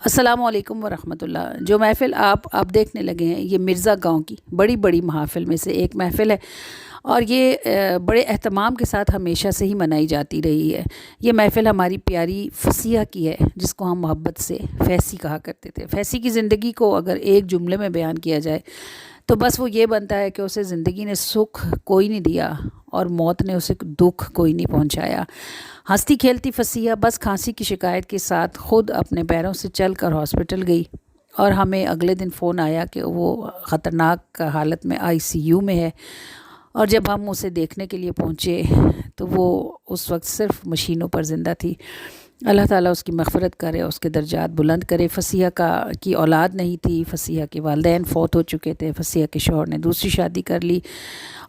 السلام علیکم ورحمۃ اللہ۔ جو محفل آپ دیکھنے لگے ہیں یہ مرزا گاؤں کی بڑی محافل میں سے ایک محفل ہے، اور یہ بڑے اہتمام کے ساتھ ہمیشہ سے ہی منائی جاتی رہی ہے۔ یہ محفل ہماری پیاری فصیحہ کی ہے، جس کو ہم محبت سے فیسی کہا کرتے تھے۔ فیسی کی زندگی کو اگر ایک جملے میں بیان کیا جائے تو بس وہ یہ بنتا ہے کہ اسے زندگی نے سکھ کوئی نہیں دیا اور موت نے اسے دکھ کوئی نہیں پہنچایا۔ ہنستی کھیلتی فصیحہ بس کھانسی کی شکایت کے ساتھ خود اپنے پیروں سے چل کر ہاسپٹل گئی، اور ہمیں اگلے دن فون آیا کہ وہ خطرناک حالت میں ICU میں ہے۔ اور جب ہم اسے دیکھنے کے لیے پہنچے تو وہ اس وقت صرف مشینوں پر زندہ تھی۔ اللہ تعالیٰ اس کی مغفرت کرے، اس کے درجات بلند کرے۔ فصیحہ کی اولاد نہیں تھی، فصیحہ کے والدین فوت ہو چکے تھے، فصیحہ کے شوہر نے دوسری شادی کر لی،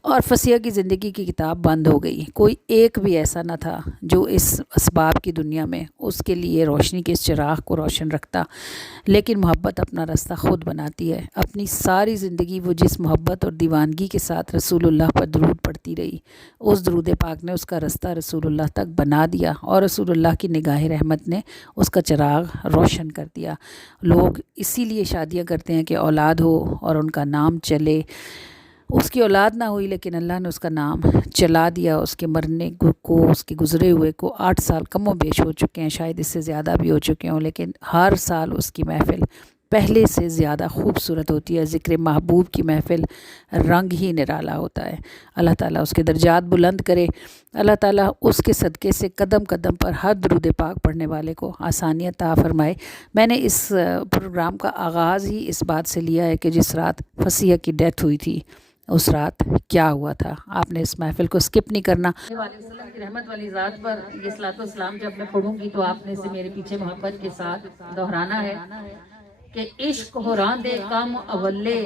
اور فصیحہ کی زندگی کی کتاب بند ہو گئی۔ کوئی ایک بھی ایسا نہ تھا جو اس اسباب کی دنیا میں اس کے لیے روشنی کے اس چراغ کو روشن رکھتا۔ لیکن محبت اپنا راستہ خود بناتی ہے۔ اپنی ساری زندگی وہ جس محبت اور دیوانگی کے ساتھ رسول اللہ پر درود پڑھتی رہی، اس درود پاک نے اس کا راستہ رسول اللہ تک بنا دیا، اور رسول اللہ کی نگاہ رحمت نے اس کا چراغ روشن کر دیا۔ لوگ اسی لیے شادیاں کرتے ہیں کہ اولاد ہو اور ان کا نام چلے۔ اس کی اولاد نہ ہوئی لیکن اللہ نے اس کا نام چلا دیا۔ اس کے مرنے کو، اس کے گزرے ہوئے کو 8 سال کم و بیش ہو چکے ہیں، شاید اس سے زیادہ بھی ہو چکے ہوں، لیکن ہر سال اس کی محفل پہلے سے زیادہ خوبصورت ہوتی ہے۔ ذکر محبوب کی محفل رنگ ہی نرالا ہوتا ہے۔ اللہ تعالیٰ اس کے درجات بلند کرے۔ اللہ تعالیٰ اس کے صدقے سے قدم قدم پر ہر درود پاک پڑھنے والے کو آسانیت عطا فرمائے۔ میں نے اس پروگرام کا آغاز ہی اس بات سے لیا ہے کہ جس رات فصیحہ کی ڈیتھ ہوئی تھی اس رات کیا ہوا تھا۔ آپ نے اس محفل کو سکپ نہیں کرنا۔ وسلم کی رحمت والی ذات پر یہ صلاۃ و سلام جب میں پڑھوں گی تو آپ نے اسے میرے پیچھے محبت کے ساتھ دہرانا ہے کہ عشق ہو راندے کم اولے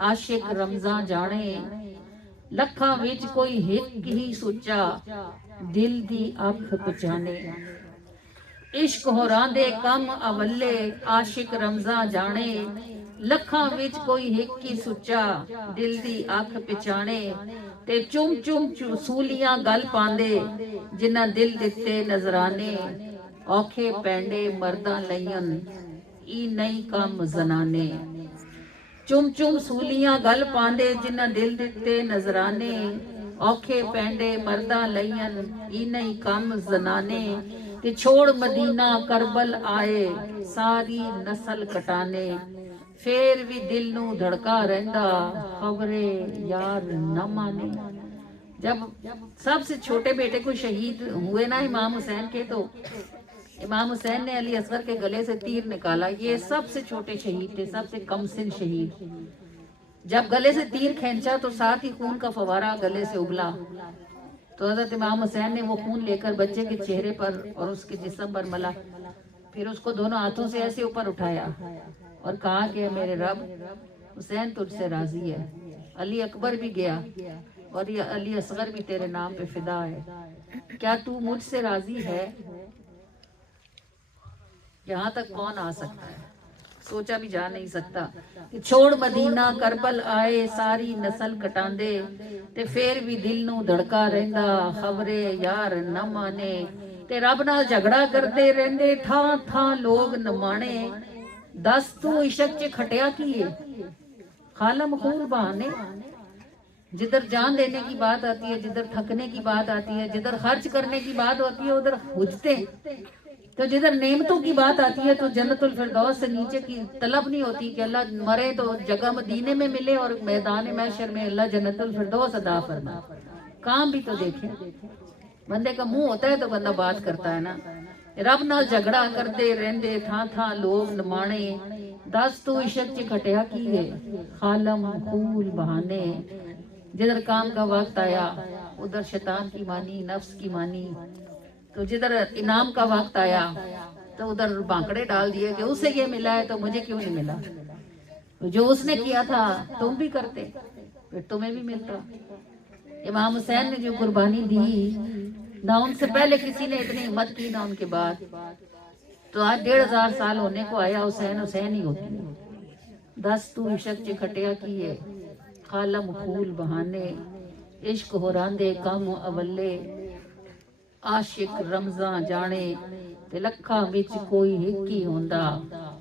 عاشق رمضاں جانے، لکھاں وچ کوئی ہک ہی سچا دل دی اکھ پہچانے۔ عشق ہو راندے کم اولے عاشق رمضاں جانے، لکھاں وچ کوئی ہک ہی سچا دل دی اکھ پہچانے۔ تے چم چم سولیاں گل پاندے جنہاں دل دتے نظرانے، اوکھے پینڈے مرداں لئین ای نہیں کم زنانے۔ چم چم سولیاں گل پاندے جنہاں دل دتے نظرانے، اوکھے پینڈے مرداں لئین ای نہیں کم زنانے۔ تے چھوڑ مدینہ کربل آئے ساری نسل کٹانے، پھر بھی دل نو دھڑکا رہندا خبرے یار نہ مانے۔ جب سب سے چھوٹے بیٹے کو شہید ہوئے نا امام حسین کے، تو امام حسین نے علی اصغر کے گلے سے تیر نکالا۔ یہ سب سے چھوٹے شہید تھے، سب سے کم سن شہید۔ جب گلے سے تیر کھینچا تو ساتھ ہی خون کا فوارہ گلے سے اگلا، تو حضرت امام حسین نے وہ خون لے کر بچے کے چہرے پر اور اس کے جسم پر ملا، پھر اس کو دونوں ہاتھوں سے ایسے اوپر اٹھایا اور کہا کہ میرے رب، حسین تجھ سے راضی ہے، علی اکبر بھی گیا اور یہ علی اصغر بھی تیرے نام پہ فدا ہے، کیا تو مجھ سے راضی ہے؟ یہاں تک کون آ سکتا ہے؟ سوچا بھی جا نہیں سکتا کہ چھوڑ مدینہ کربل آئے ساری نسل کٹاندے، تے پھر بھی دل نو دھڑکا رہندا خبرے یار نہ مانے۔ تے رب نال جھگڑا کرتے رہندے تھاں تھاں لوگ نمانے، دس تو عشق چ کھٹیا کیے خالم خول بہانے۔ جدھر جان دینے کی بات آتی ہے، جدھر تھکنے کی بات آتی ہے، جدھر خرچ کرنے کی بات ہوتی ہے ادھر حجتے، تو جدھر نعمتوں کی بات آتی ہے تو جنت الفردوس سے نیچے کی طلب نہیں ہوتی کہ اللہ مرے تو جگہ مدینے میں ملے اور میدان محشر میں اللہ جنت الفردوس عطا فرمائے۔ کام بھی تو دیکھیں، بندے کا منہ ہوتا ہے تو بندہ بات کرتا ہے نا۔ رب نال جھگڑا کرتے رہندے تھاں تھاں لوگ نمانے، دس تو عشق چ کھٹیا کیے خالم خول بہانے۔ جدھر کام کا وقت آیا ادھر شیطان کی مانی، نفس کی مانی، تو جدھر انعام کا وقت آیا تو ادھر بانکڑے ڈال دیے کہ اسے یہ ملا ہے تو مجھے کیوں نہیں ملا، تو جو اس نے کیا تھا تم بھی کرتے پھر تمہیں بھی ملتا۔ امام حسین نے جو قربانی دی، نہ ان سے پہلے کسی نے اتنی ہمت کی نہ ان کے بعد، تو آج 1500 سال ہونے کو آیا حسین حسین ہی ہوتی ہے۔ دس تو عشق چ کھٹیا کیے خالم خول بہانے، عشق ہو راندے کم اولے عاشق رمضاں جانے، تے لکھاں وچ کوئی ہک ہی ہوندا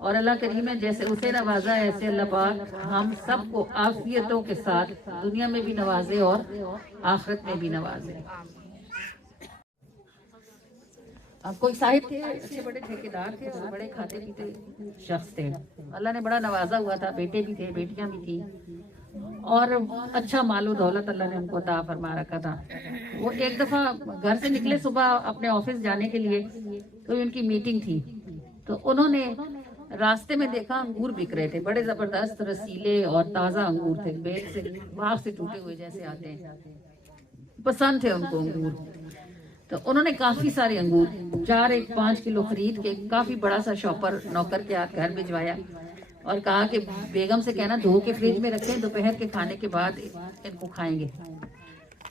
اور اللہ کریم ہے جیسے اسے نوازا ہے ایسے اللہ پاک ہم سب کو عافیتوں کے ساتھ دنیا میں بھی نوازے اور آخرت میں بھی نوازے۔ اب کوئی صاحب تھے، اچھے بڑے ٹھیکیدار تھے اور بڑے کھاتے پیتے شخص تھے، اللہ نے بڑا نوازا ہوا تھا، بیٹے بھی تھے بیٹیاں بھی تھیں، اور اچھا مال و دولت اللہ نے ان کو عطا فرما رکھا تھا۔ وہ ایک دفعہ گھر سے نکلے صبح اپنے آفس جانے کے لیے، کوئی ان کی میٹنگ تھی، تو انہوں نے راستے میں دیکھا انگور بک رہے تھے، بڑے زبردست رسیلے اور تازہ انگور تھے، بیل سے باغ سے ٹوٹے ہوئے جیسے آتے ہیں، پسند تھے ان کو انگور۔ تو انہوں نے کافی سارے انگور 5 کلو خرید کے کافی بڑا سا شاپر نوکر کے ہاتھ گھر بھجوایا اور کہا کہ بیگم سے کہنا دھو کے فریج میں رکھیں، دوپہر کے کھانے کے بعد ان کو کھائیں گے۔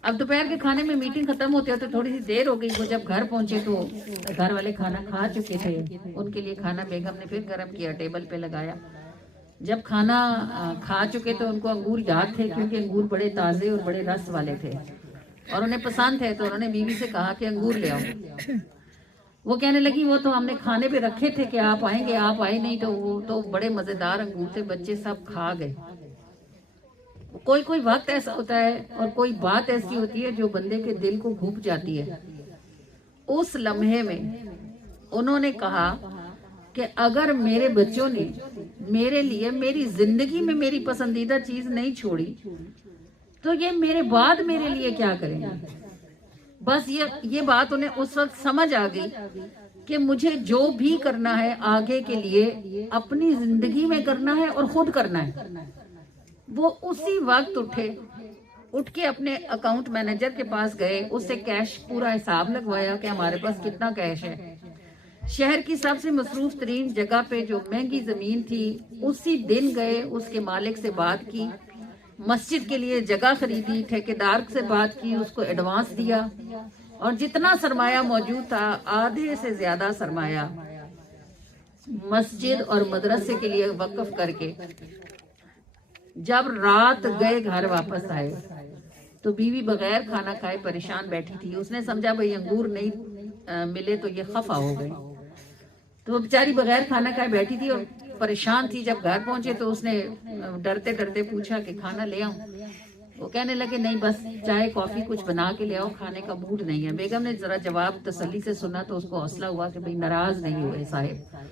اب دوپہر کے کھانے میں میٹنگ ختم ہوتے ہوتے تھوڑی سی دیر ہو گئی، وہ جب گھر پہنچے تو گھر والے کھانا کھا چکے تھے، ان کے لیے کھانا بیگم نے پھر گرم کیا، ٹیبل پہ لگایا۔ جب کھانا کھا چکے تو ان کو انگور یاد تھے، کیونکہ انگور بڑے تازے اور بڑے رس والے تھے اور انہیں پسند تھے، تو انہوں نے بیوی سے کہا کہ انگور لے آؤ۔ وہ کہنے لگی وہ تو ہم نے کھانے پہ رکھے تھے کہ آپ آئیں گے، آپ آئے نہیں، تو وہ تو بڑے مزیدار انگور تھے، بچے سب کھا گئے۔ کوئی وقت ایسا ہوتا ہے اور کوئی بات ایسی ہوتی ہے جو بندے کے دل کو گھپ جاتی ہے۔ اس لمحے میں انہوں نے کہا کہ اگر میرے بچوں نے میرے لیے میری زندگی میں میری پسندیدہ چیز نہیں چھوڑی تو یہ میرے بعد میرے لیے کیا کریں گے۔ بس یہ بات انہیں اس وقت سمجھ آ گئی کہ مجھے جو بھی کرنا ہے آگے کے لیے اپنی زندگی میں کرنا ہے اور خود کرنا ہے۔ وہ اسی وقت اٹھ کے اپنے اکاؤنٹ مینیجر کے پاس گئے، اس سے کیش پورا حساب لگوایا کہ ہمارے پاس کتنا کیش ہے۔ شہر کی سب سے مصروف ترین جگہ پہ جو مہنگی زمین تھی اسی دن گئے، اس کے مالک سے بات کی، مسجد کے لیے جگہ خریدی، ٹھیکیدار سے بات کی، اس کو ایڈوانس دیا اور جتنا سرمایہ موجود تھا آدھے سے زیادہ سرمایہ مسجد اور مدرسے کے لیے وقف کر کے جب رات گئے گھر واپس آئے تو بیوی بغیر کھانا کھائے پریشان بیٹھی تھی۔ اس نے سمجھا بھئی انگور نہیں ملے تو یہ خفا ہو گئی، تو وہ بیچاری بغیر کھانا کھائے بیٹھی تھی اور پریشان تھی۔ جب گھر پہنچے تو اس نے ڈرتے ڈرتے پوچھا کہ کھانا لے آؤں؟ وہ کہنے لگے نہیں، بس چائے کافی کچھ بنا کے لے آؤ، کھانے کا موڈ نہیں ہے۔ بیگم نے ذرا جواب تسلی سے سنا تو اس کو حوصلہ ہوا کہ بھئی ناراض نہیں ہوئے صاحب۔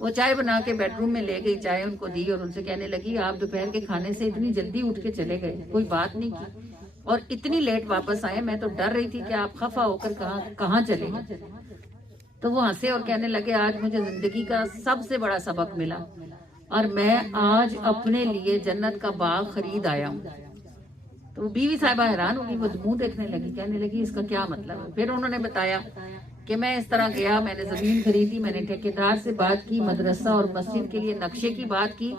وہ چائے بنا کے بیڈ روم میں لے گئی، چائے ان کو دی اور ان سے کہنے لگی آپ دوپہر کے کھانے سے اتنی جلدی اٹھ کے چلے گئے، کوئی بات نہیں کی اور اتنی لیٹ واپس آئے، میں تو ڈر رہی تھی کہ آپ خفا ہو کر کہاں چلے گئے۔ تو وہ ہنسے اور کہنے لگے آج مجھے زندگی کا سب سے بڑا سبق ملا اور میں آج اپنے لیے جنت کا باغ خرید آیا ہوں۔ تو بیوی صاحبہ حیران ہوگی، وہ منہ دیکھنے لگی، کہنے لگی اس کا کیا مطلب ہے؟ پھر انہوں نے بتایا کہ میں اس طرح گیا، میں نے زمین خریدی، میں نے ٹھیکیدار سے بات کی، مدرسہ اور مسجد کے لیے نقشے کی بات کی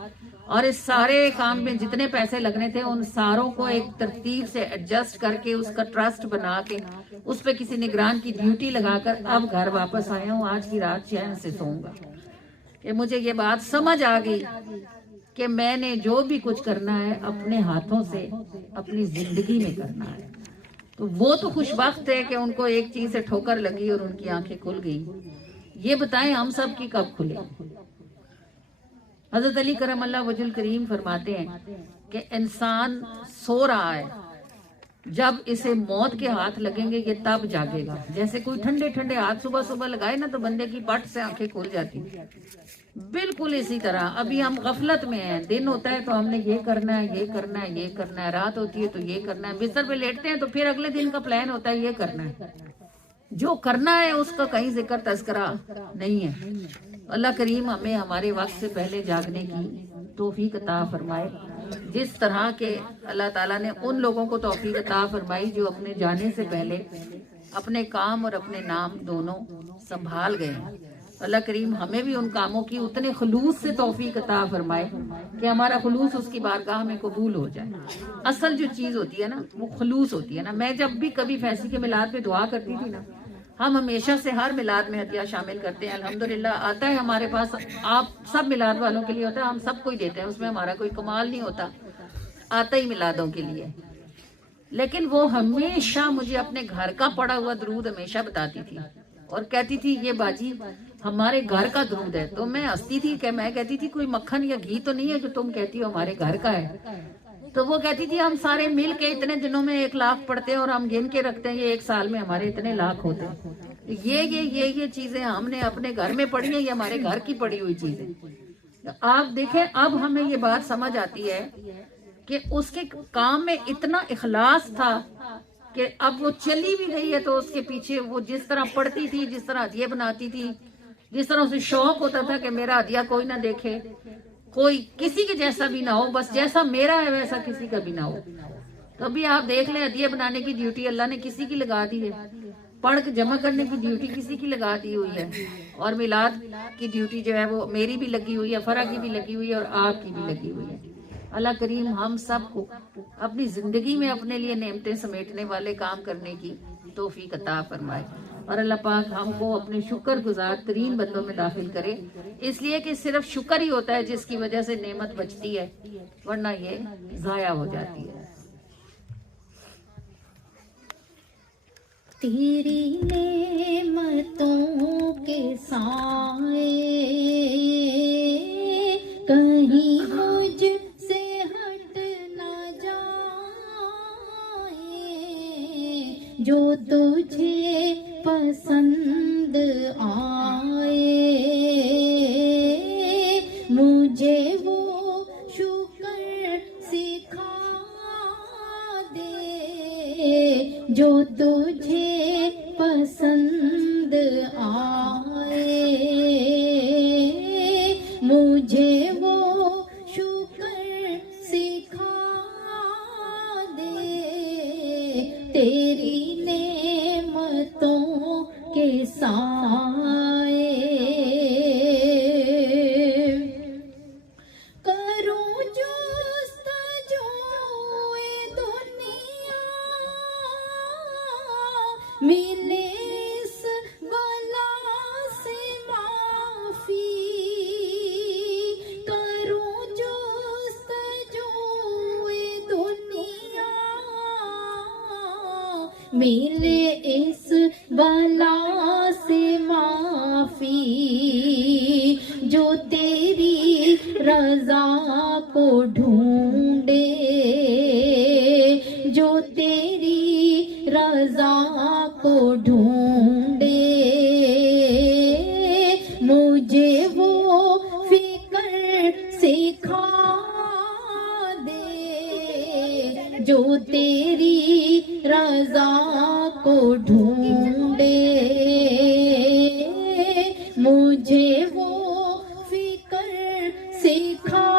اور اس سارے کام میں جتنے پیسے لگنے تھے ان ساروں کو ایک ترتیب سے ایڈجسٹ کر کے اس کا ٹرسٹ بنا کے اس پہ کسی نگران کی ڈیوٹی لگا کر اب گھر واپس آیا ہوں، آج کی رات چین سے سوؤں گا۔ کہ مجھے یہ بات سمجھ آ گئی کہ میں نے جو بھی کچھ کرنا ہے اپنے ہاتھوں سے اپنی زندگی میں کرنا ہے۔ تو وہ تو خوش بخت ہے کہ ان کو ایک چیز سے ٹھوکر لگی اور ان کی آنکھیں کھل گئی۔ یہ بتائیں ہم سب کی کب کھلے؟ حضرت علی کرم اللہ وجہ الکریم فرماتے ہیں کہ انسان سو رہا ہے، جب اسے موت کے ہاتھ لگیں گے یہ تب جاگے گا۔ جیسے کوئی ٹھنڈے ٹھنڈے ہاتھ صبح صبح لگائے نا تو بندے کی پٹ سے آنکھیں کھل جاتی، بالکل اسی طرح ابھی ہم غفلت میں ہیں۔ دن ہوتا ہے تو ہم نے یہ کرنا ہے، یہ کرنا ہے، یہ کرنا ہے، رات ہوتی ہے تو یہ کرنا ہے، بستر پہ لیٹتے ہیں تو پھر اگلے دن کا پلان ہوتا ہے یہ کرنا ہے۔ جو کرنا ہے اس کا کہیں ذکر تذکرہ نہیں ہے۔ اللہ کریم ہمیں ہمارے وقت سے پہلے جاگنے کی توفیق عطا فرمائے، جس طرح کے اللہ تعالیٰ نے ان لوگوں کو توفیق عطا فرمائی جو اپنے جانے سے پہلے اپنے کام اور اپنے نام دونوں سنبھال گئے ہیں۔ اللہ کریم ہمیں بھی ان کاموں کی اتنے خلوص سے توفیق عطا فرمائے کہ ہمارا خلوص اس کی بارگاہ میں قبول ہو جائے۔ اصل جو چیز ہوتی ہے نا وہ خلوص ہوتی ہے نا۔ میں جب بھی کبھی فیصل کے میلاد پہ دعا کرتی تھی نا، ہم ہمیشہ سے ہر میلاد میں ہدیہ شامل کرتے ہیں، الحمدللہ آتا ہے ہمارے پاس، آپ سب میلاد والوں کے لیے ہوتا ہے، ہم سب کو ہی دیتے ہیں، اس میں ہمارا کوئی کمال نہیں ہوتا، آتا ہی میلادوں کے لیے۔ لیکن وہ ہمیشہ مجھے اپنے گھر کا پڑا ہوا درود ہمیشہ بتاتی تھی اور کہتی تھی یہ باجی ہمارے گھر کا درود ہے. تو میں ہنستی تھی کہ میں کہتی تھی کوئی مکھن یا گھی تو نہیں ہے جو تم کہتی ہو ہمارے گھر کا ہے. تو وہ کہتی تھی ہم سارے مل کے اتنے دنوں میں 1 لاکھ پڑھتے ہیں اور ہم گن کے رکھتے ہیں یہ 1 سال میں ہمارے اتنے لاکھ ہوتے ہیں. یہ چیزیں ہم نے اپنے گھر میں پڑھی ہیں, یہ ہمارے گھر کی پڑھی ہوئی چیزیں. آپ دیکھیں اب ہمیں یہ بات سمجھ آتی ہے کہ اس کے کام میں اتنا اخلاص تھا کہ اب وہ چلی بھی گئی ہے تو اس کے پیچھے وہ جس طرح پڑھتی تھی, جس طرح ہدیے بناتی تھی, جس طرح اسے شوق ہوتا تھا کہ میرا ہدیہ کوئی نہ دیکھے, کوئی کسی کے جیسا بھی نہ ہو, بس جیسا میرا ہے ویسا کسی کا بھی نہ ہو. تو ابھی آپ دیکھ لیں ہدیہ بنانے کی ڈیوٹی اللہ نے کسی کی لگا دی ہے, پڑھ کے جمع کرنے کی ڈیوٹی کسی کی لگا دی ہوئی ہے, اور میلاد کی ڈیوٹی جو ہے وہ میری بھی لگی ہوئی ہے, فرا کی بھی لگی ہوئی ہے اور آپ کی بھی لگی ہوئی ہے. اللہ کریم ہم سب کو اپنی زندگی میں اپنے لیے نعمتیں سمیٹنے والے کام کرنے کی توفیق عطا فرمائے, اور اللہ پاک ہم کو اپنے شکر گزار ترین بندوں میں داخل کرے. اس لیے کہ صرف شکر ہی ہوتا ہے جس کی وجہ سے نعمت بچتی ہے, ورنہ یہ ضائع ہو جاتی ہے. تیری نعمتوں کے سائے کہیں مجھ سے ہٹ نہ جائے, جو تجھے پسند آئے مجھے وہ شکر سکھا دے, جو تجھے پسند آئے مجھے وہ شکر سکھا دے. تیری نعمتوں کے سائے کروں جستجوئے دنیا, ملے اس بلا سے معافی, کروں جستجوئے دنیا, ملے اس بلا سے معافی, جو تیری رضا کو ڈھونڈے, جو تیری رضا کو ڈھونڈے, مجھے وہ فکر سکھا دے, جو تیری رضا کو ڈھونڈے مجھے وہ فکر سکھا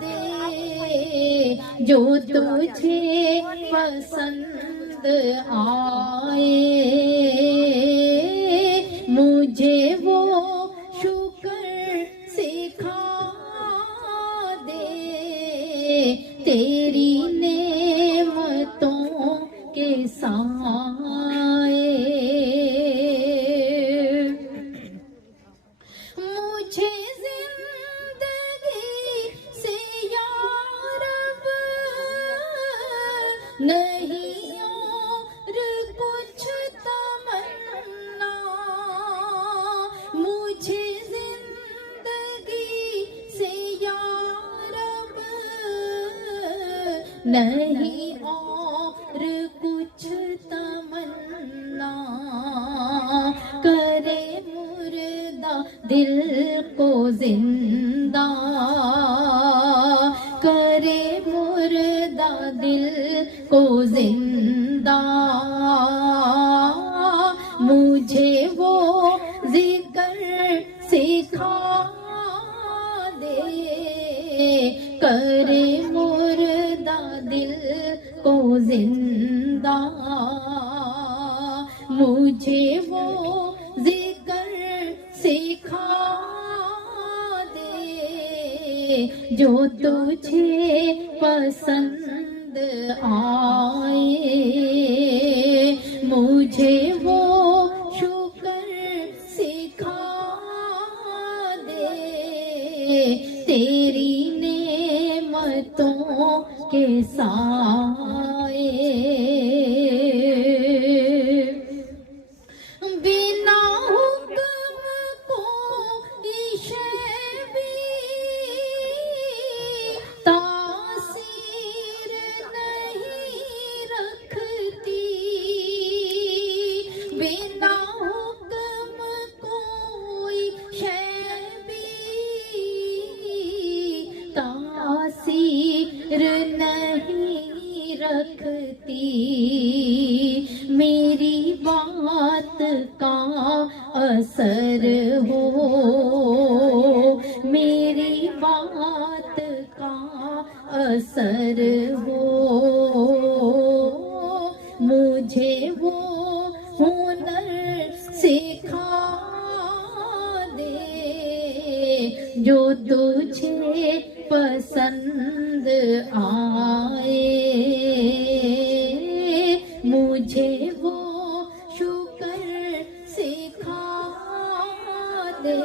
دے, جو تجھے پسند آئے مجھے وہ شکر سکھا دے. تیری نعمتوں کے سائے مجھے زندگی سے یا رب نہیں اور کچھ تمنا, مجھے زندگی سے یا رب نہیں اور کچھ تمنا, کرے مردہ دل کو زندہ, کرے مردہ دل کو زندہ, مجھے وہ ذکر سکھا دے, کرے مردہ دل کو زندہ, مجھے وہ ذکر سکھا دے, جو تجھے پسند آئے مجھے وہ شکر سکھا دے. تیری نعمتوں کے سائے بنا حکم میری بات کا اثر ہو، میری بات کا اثر ہو، مجھے وہ ہنر سکھا دے جو تجھے پسند آئے، مجھے وہ شکر سکھا دے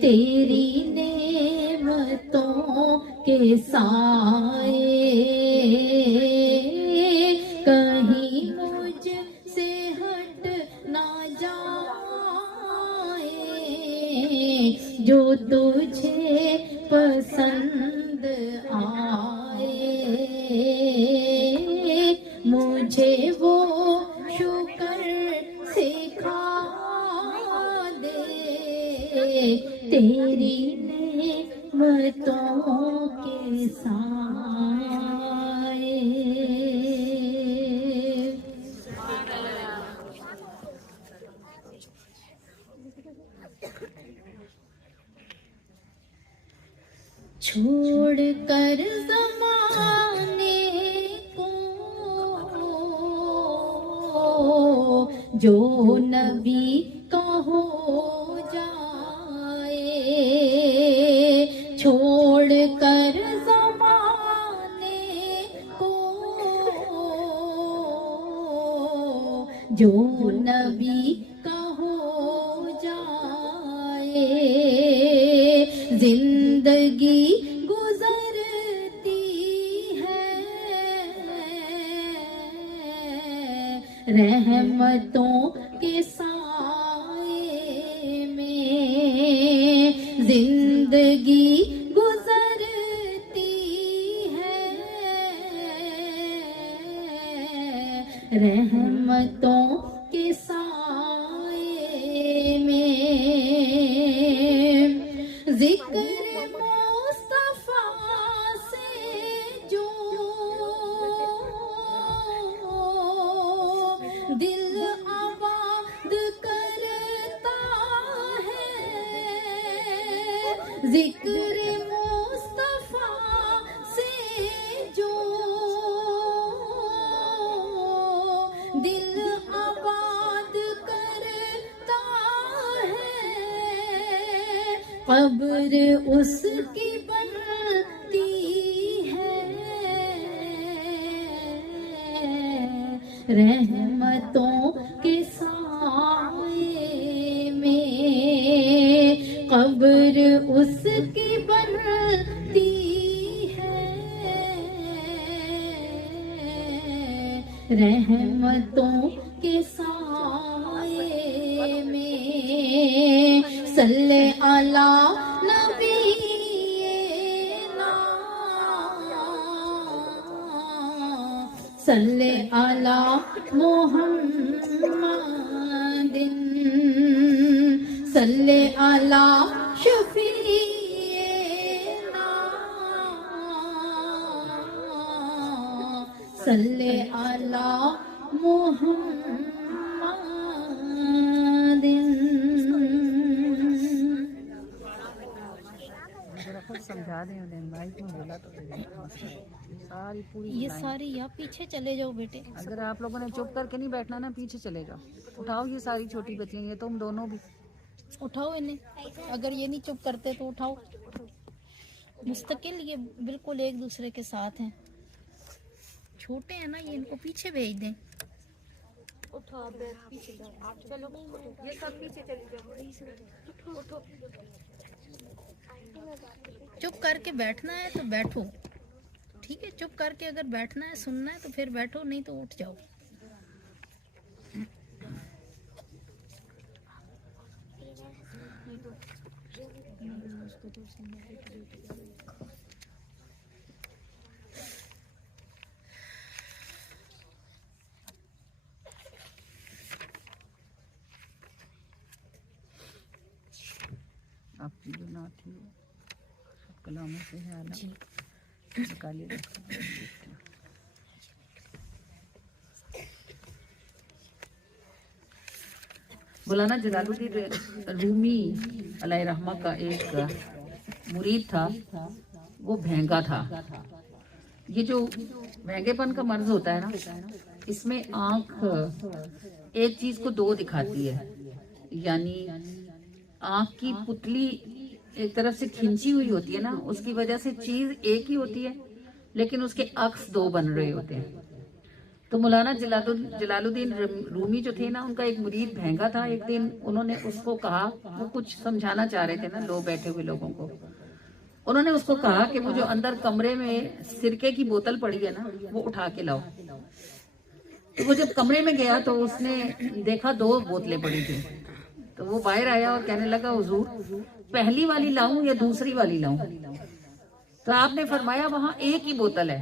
تیری نعمتوں کے سائے، کہیں مجھ سے ہٹ نہ جائے جو تجھے پسند آئے، مجھے وہ شکر سکھا دے تیری نعمتوں کے سائے۔ چھوڑ کر زمانے کو جو نبی کا ہو جائے، چھوڑ کر زمانے کو جو نبی کا ہو جائے، زندگی گزرتی ہے رحمتوں کے سائے میں، زندگی گزرتی ہے رحمتوں کے سائے میں، ذکر مصطفیٰ سے جو دل آباد کرتا ہے، ذکر مصطفیٰ سے جو دل آباد کرتا ہے، قبر اس کی بنتی ہے رحمتوں کے سائے میں، قبر اس کی بنتی ہے رحمتوں کے سائے میں، صلی علی نبینا صلی علی محمد صلی علی شفیعنا صلی علی محمد۔ سمجھا دیں انہیں مائک میں بولا تو ساری پوری یہ ساری یا پیچھے چلے جاؤ بیٹے، اگر آپ لوگوں نے چپ کر کے نہیں بیٹھنا نا پیچھے چلے جاؤ، اٹھاؤ یہ ساری چھوٹی بچیاں، یہ تم دونوں بھی اٹھاؤ انہیں، اگر یہ نہیں چپ کرتے تو اٹھاؤ، مستقل یہ بالکل ایک دوسرے کے ساتھ ہیں، چھوٹے ہیں نا یہ، ان کو پیچھے بھیج دیں۔ یہ سب پیچھے چلی جاؤ، اٹھو۔ چپ کر کے بیٹھنا ہے تو بیٹھو، ٹھیک ہے، چپ کر کے اگر بیٹھنا ہے سننا ہے تو پھر بیٹھو، نہیں تو اٹھ جاؤ۔ آپ کی جو نہ تھی کلاموں سے ہے جی نکالیے۔ مولانا جلال الدین رومی علیہ رحمہ کا ایک مرید تھا، وہ بھینگا تھا. یہ جو بھینگے پن کا مرض ہوتا ہے نا، اس میں آنکھ ایک چیز کو دو دکھاتی ہے، یعنی آنکھ کی پتلی ایک طرف سے کھنچی ہوئی ہوتی ہے نا، اس کی وجہ سے چیز ایک ہی ہوتی ہے لیکن اس کے عکس دو بن رہے ہوتے ہیں. تو مولانا جلال الدین رومی جو تھے نا، ان کا ایک مرید بھینگا تھا. ایک دن انہوں نے اس کو کہا، وہ کچھ سمجھانا چاہ رہے تھے نا لوگ بیٹھے ہوئے لوگوں کو، انہوں نے اس کو کہا کہ وہ جو اندر کمرے میں سرکے کی بوتل پڑی ہے نا، وہ اٹھا کے لاؤ. تو وہ جب کمرے میں گیا تو اس نے دیکھا 2 بوتلیں پڑی تھی. تو وہ باہر آیا اور کہنے لگا حضور پہلی والی لاؤں یا دوسری والی لاؤں؟ تو آپ نے فرمایا وہاں ایک ہی بوتل ہے.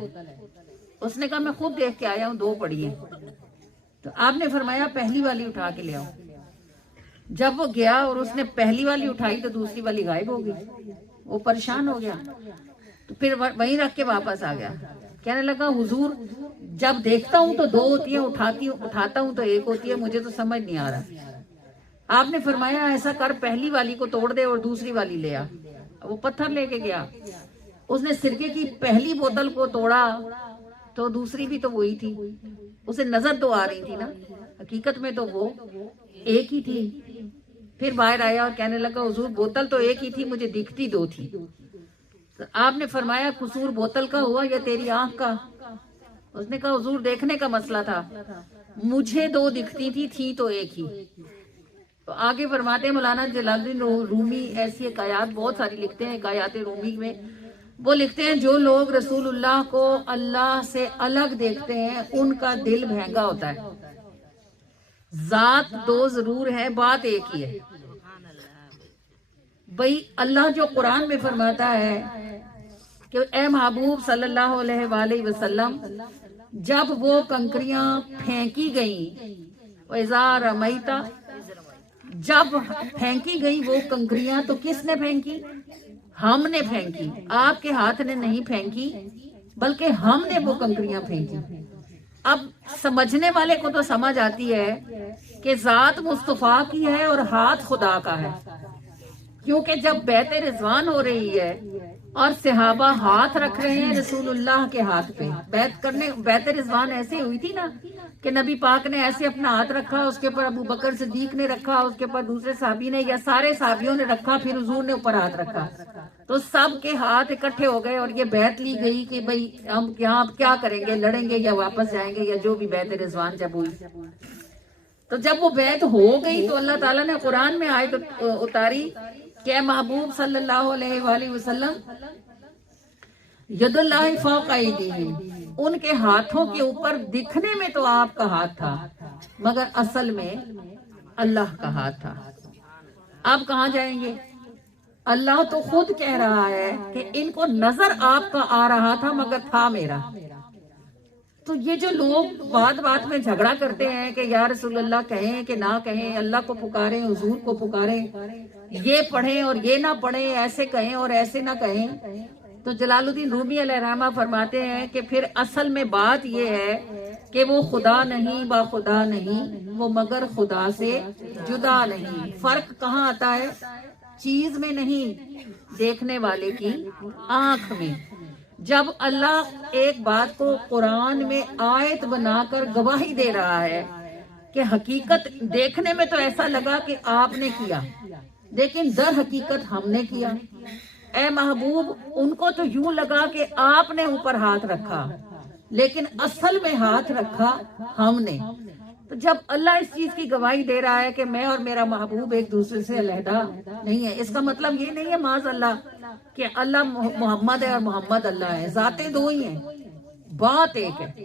اس نے کہا میں خود دیکھ کے آیا ہوں 2 پڑی ہیں. تو آپ نے فرمایا پہلی والی اٹھا کے لے آؤ. جب وہ گیا اور اس نے پہلی والی اٹھائی تو دوسری والی غائب ہو گئی. وہ پریشان ہو گیا، تو پھر وہیں رکھ کے واپس آ گیا. کہنے لگا حضور جب دیکھتا ہوں تو 2 ہوتی ہیں، اٹھاتا ہوں تو 1 ہوتی ہے، مجھے تو سمجھ نہیں آ رہا. آپ نے فرمایا ایسا کر پہلی والی کو توڑ دے اور دوسری والی لے آ. وہ پتھر لے کے گیا، اس نے سرکے کی پہلی بوتل کو توڑا تو دوسری بھی تو وہی تھی. اسے نظر تو آ رہی تھی نا، حقیقت میں تو وہ ایک ہی تھی. پھر باہر آیا اور کہنے لگا حضور بوتل تو ایک ہی تھی، مجھے دکھتی 2 تھی. تو آپ نے فرمایا قصور بوتل کا ہوا یا تیری آنکھ کا؟ اس نے کہا حضور دیکھنے کا مسئلہ تھا، مجھے 2 دکھتی تھی تو ایک ہی. تو آگے فرماتے ہیں مولانا جلال الدین رومی ایسی حکایات بہت ساری لکھتے ہیں. حکایات رومی میں وہ لکھتے ہیں جو لوگ رسول اللہ کو اللہ سے الگ دیکھتے ہیں ان کا دل بھینگا ہوتا ہے. ذات 2 ضرور ہے، بات ایک ہی ہے. بھئی اللہ جو قرآن میں فرماتا ہے کہ اے محبوب صلی اللہ علیہ وآلہ وسلم جب وہ کنکریاں پھینکی گئیں، وَإِذَا رَمَيْتَ، جب پھینکی گئی وہ کنکریاں تو کس نے پھینکی؟ ہم نے پھینکی. آپ کے ہاتھ نے نہیں پھینکی بلکہ ہم نے وہ کنکریاں پھینکی. اب سمجھنے والے کو تو سمجھ آتی ہے کہ ذات مصطفیٰ کی ہے اور ہاتھ خدا کا ہے، کیونکہ جب بیعت رضوان ہو رہی ہے اور صحابہ ہاتھ رکھ رہے ہیں رسول اللہ کے ہاتھ پہ، بیعت رضوان ایسے ہوئی تھی نا کہ نبی پاک نے ایسے اپنا ہاتھ رکھا، اس کے اوپر ابو بکر صدیق نے رکھا، اس کے اوپر دوسرے صحابی نے یا سارے صحابیوں نے رکھا، پھر حضور نے اوپر ہاتھ رکھا. تو سب کے ہاتھ اکٹھے ہو گئے اور یہ بیعت لی گئی کہ بھئی ہم یہاں کیا کریں گے، لڑیں گے یا واپس جائیں گے، یا جو بھی بیعت رضوان جب ہوئی. تو جب وہ بیعت ہو گئی تو اللہ تعالیٰ نے قرآن میں آیت اتاری کہ اے محبوب صلی اللہ علیہ وآلہ وسلم ید اللہ فوق ایدیہم، ان کے ہاتھوں کے اوپر دکھنے میں تو آپ کا ہاتھ تھا مگر اصل میں اللہ کا ہاتھ تھا. آپ کہاں جائیں گے؟ اللہ تو خود کہہ رہا ہے کہ ان کو نظر آپ کا آ رہا تھا مگر تھا میرا. تو یہ جو لوگ بات بات میں جھگڑا کرتے ہیں کہ یا رسول اللہ کہیں کہ نہ کہیں، اللہ کو پکاریں حضور کو پکاریں، یہ پڑھیں اور یہ نہ پڑھیں، ایسے کہیں اور ایسے نہ کہیں، تو جلال الدین رومی علیہ رحمہ فرماتے ہیں کہ پھر اصل میں بات یہ ہے کہ وہ خدا نہیں، با خدا نہیں، وہ مگر خدا سے جدا نہیں. فرق کہاں آتا ہے؟ چیز میں نہیں، دیکھنے والے کی آنکھ میں. جب اللہ ایک بات کو قرآن میں آیت بنا کر گواہی دے رہا ہے کہ حقیقت دیکھنے میں تو ایسا لگا کہ آپ نے کیا لیکن در حقیقت ہم نے کیا. اے محبوب ان کو تو یوں لگا کہ آپ نے اوپر ہاتھ رکھا لیکن اصل میں ہاتھ رکھا ہم نے. تو جب اللہ اس چیز کی گواہی دے رہا ہے کہ میں اور میرا محبوب ایک دوسرے سے علیحدہ نہیں ہے، اس کا مطلب یہ نہیں ہے معاذ اللہ کہ اللہ محمد ہے اور محمد اللہ ہے. ذاتیں 2 ہی ہیں، بات ایک ہے.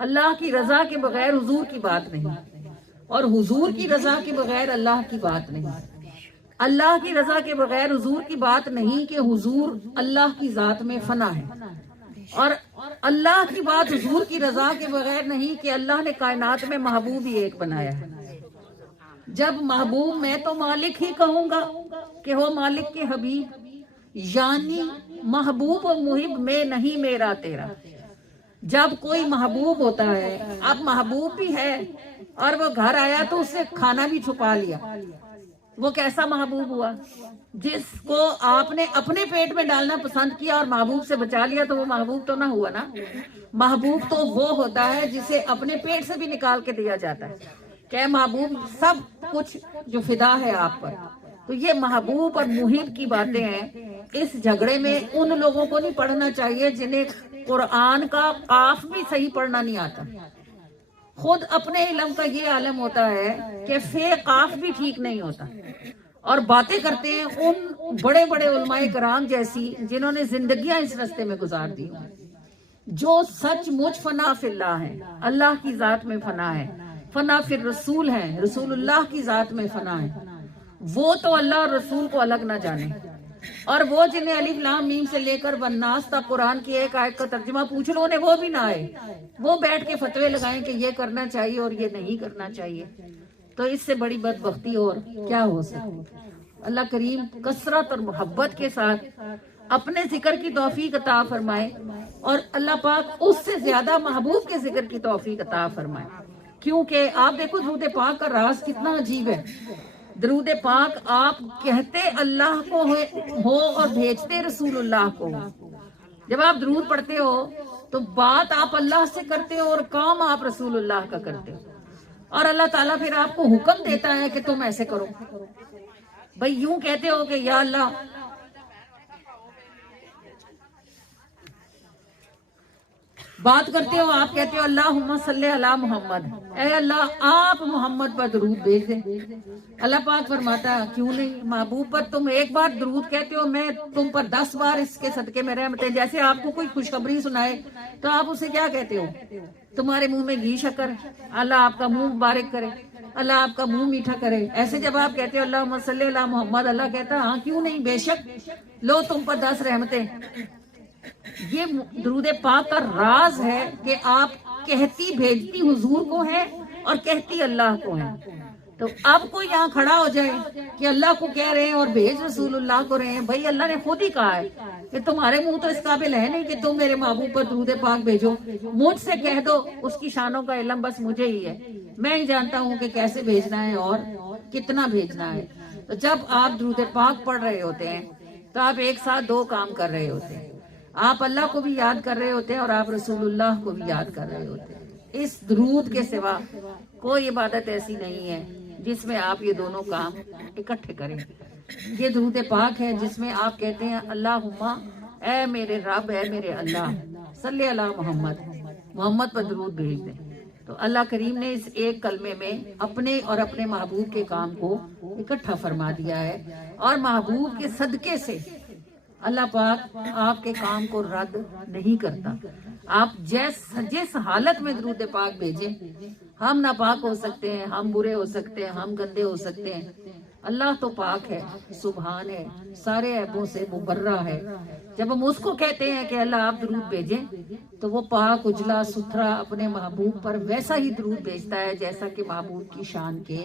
اللہ کی رضا کے بغیر حضور کی بات نہیں اور حضور کی رضا کے بغیر اللہ کی بات نہیں. اللہ کی رضا کے بغیر حضور کی بات نہیں کہ حضور اللہ کی ذات میں فنا ہے، اور اللہ کی بات حضور کی رضا کے بغیر نہیں کہ اللہ نے کائنات میں محبوب ہی ایک بنایا ہے. جب محبوب میں تو مالک ہی کہوں گا کہ ہو مالک کے حبیب، یعنی محبوب و محب میں نہیں میرا تیرا. جب کوئی محبوب ہوتا ہے، اب محبوب بھی ہے اور وہ گھر آیا تو اس سے کھانا بھی چھپا لیا، وہ کیسا محبوب ہوا؟ جس کو آپ نے اپنے پیٹ میں ڈالنا پسند کیا اور محبوب سے بچا لیا تو وہ محبوب تو نہ ہوا نا۔ محبوب تو وہ ہوتا ہے جسے اپنے پیٹ سے بھی نکال کے دیا جاتا ہے کہ محبوب سب کچھ جو فدا ہے آپ پر۔ تو یہ محبوب اور محب کی باتیں ہیں۔ اس جھگڑے میں ان لوگوں کو نہیں پڑھنا چاہیے جنہیں قرآن کا قاف بھی صحیح پڑھنا نہیں آتا۔ خود اپنے علم کا یہ عالم ہوتا ہے کہ فے قاف بھی ٹھیک نہیں ہوتا، اور باتیں کرتے ہیں ان بڑے بڑے علماء کرام جیسی جنہوں نے زندگیاں اس رستے میں گزار دی، جو سچ مچ فنا فی اللہ ہے، اللہ کی ذات میں فنا ہے، فنا فی الرسول ہے، رسول اللہ کی ذات میں فنا ہے۔ وہ تو اللہ اور رسول کو الگ نہ جانے، اور وہ جنہیں الف لام میم سے لے کر والناس تک قرآن کی ایک آیت کا ترجمہ پوچھ لو انہیں وہ بھی نہ آئے، وہ بیٹھ کے فتوے لگائیں کہ یہ کرنا چاہیے اور یہ نہیں کرنا چاہیے، تو اس سے بڑی بدبختی اور کیا ہو سکتی؟ اللہ کریم کثرت اور محبت کے ساتھ اپنے ذکر کی توفیق عطا فرمائے، اور اللہ پاک اس سے زیادہ محبوب کے ذکر کی توفیق عطا فرمائے۔ کیونکہ آپ دیکھو درود پاک کا راز کتنا عجیب ہے۔ درود پاک آپ کہتے اللہ کو ہو اور بھیجتے رسول اللہ کو۔ جب آپ درود پڑھتے ہو تو بات آپ اللہ سے کرتے ہو اور کام آپ رسول اللہ کا کرتے ہو، اور اللہ تعالیٰ پھر آپ کو حکم دیتا ہے کہ تم ایسے کرو۔ بھئی یوں کہتے ہو کہ یا اللہ بات کرتے ہو، آپ کہتے ہو اللہم صلی علی محمد، اے اللہ آپ محمد پر درود بھیج دیں۔ اللہ پاک فرماتا ہے کیوں نہیں، محبوب پر تم ایک بار درود کہتے ہو، میں تم پر 10 بار اس کے صدقے میں رحمتیں۔ جیسے آپ کو کوئی خوشخبری سنائے تو آپ اسے کیا کہتے ہو؟ تمہارے منہ میں گھی شکر، اللہ آپ کا منہ مبارک کرے، اللہ آپ کا منہ میٹھا کرے۔ ایسے جب آپ کہتے ہو اللہم صلی علی محمد، اللہ کہتا ہے ہاں کیوں نہیں، بے شک، لو تم پر 10 رحمتیں۔ یہ درود پاک کا راز ہے کہ آپ کہتی بھیجتی حضور کو ہیں اور کہتی اللہ کو ہیں۔ تو اب کوئی یہاں کھڑا ہو جائے کہ اللہ کو کہہ رہے ہیں اور بھیج رسول اللہ کو رہے ہیں، بھائی اللہ نے خود ہی کہا ہے کہ تمہارے منہ تو اس قابل ہے نہیں کہ تم میرے محبوب پر درود پاک بھیجو، مجھ سے کہہ دو، اس کی شانوں کا علم بس مجھے ہی ہے، میں ہی جانتا ہوں کہ کیسے بھیجنا ہے اور کتنا بھیجنا ہے۔ تو جب آپ درود پاک پڑھ رہے ہوتے ہیں تو آپ ایک ساتھ 2 کام کر رہے ہوتے ہیں، آپ اللہ کو بھی یاد کر رہے ہوتے ہیں اور آپ رسول اللہ کو بھی یاد کر رہے ہوتے ہیں۔ اس درود کے سوا کوئی عبادت ایسی نہیں ہے جس میں آپ یہ دونوں کام اکٹھے کریں۔ یہ درود پاک ہے جس میں آپ کہتے ہیں اللہم اے میرے رب، اے میرے اللہ، صلی علی محمد، محمد پر درود بھیج دیں۔ تو اللہ کریم نے اس ایک کلمے میں اپنے اور اپنے محبوب کے کام کو اکٹھا فرما دیا ہے، اور محبوب کے صدقے سے اللہ پاک آپ کے کام کو رد نہیں کرتا۔ آپ جس حالت میں درود پاک بھیجیں، ہم ناپاک ہو سکتے ہیں، ہم برے ہو سکتے ہیں، ہم گندے ہو سکتے ہیں، اللہ تو پاک ہے، سبحان ہے، سارے عیبوں سے مبرہ ہے۔ جب ہم اس کو کہتے ہیں کہ اللہ آپ درود بھیجیں تو وہ پاک اجلا ستھرا اپنے محبوب پر ویسا ہی درود بھیجتا ہے جیسا کہ محبوب کی شان کے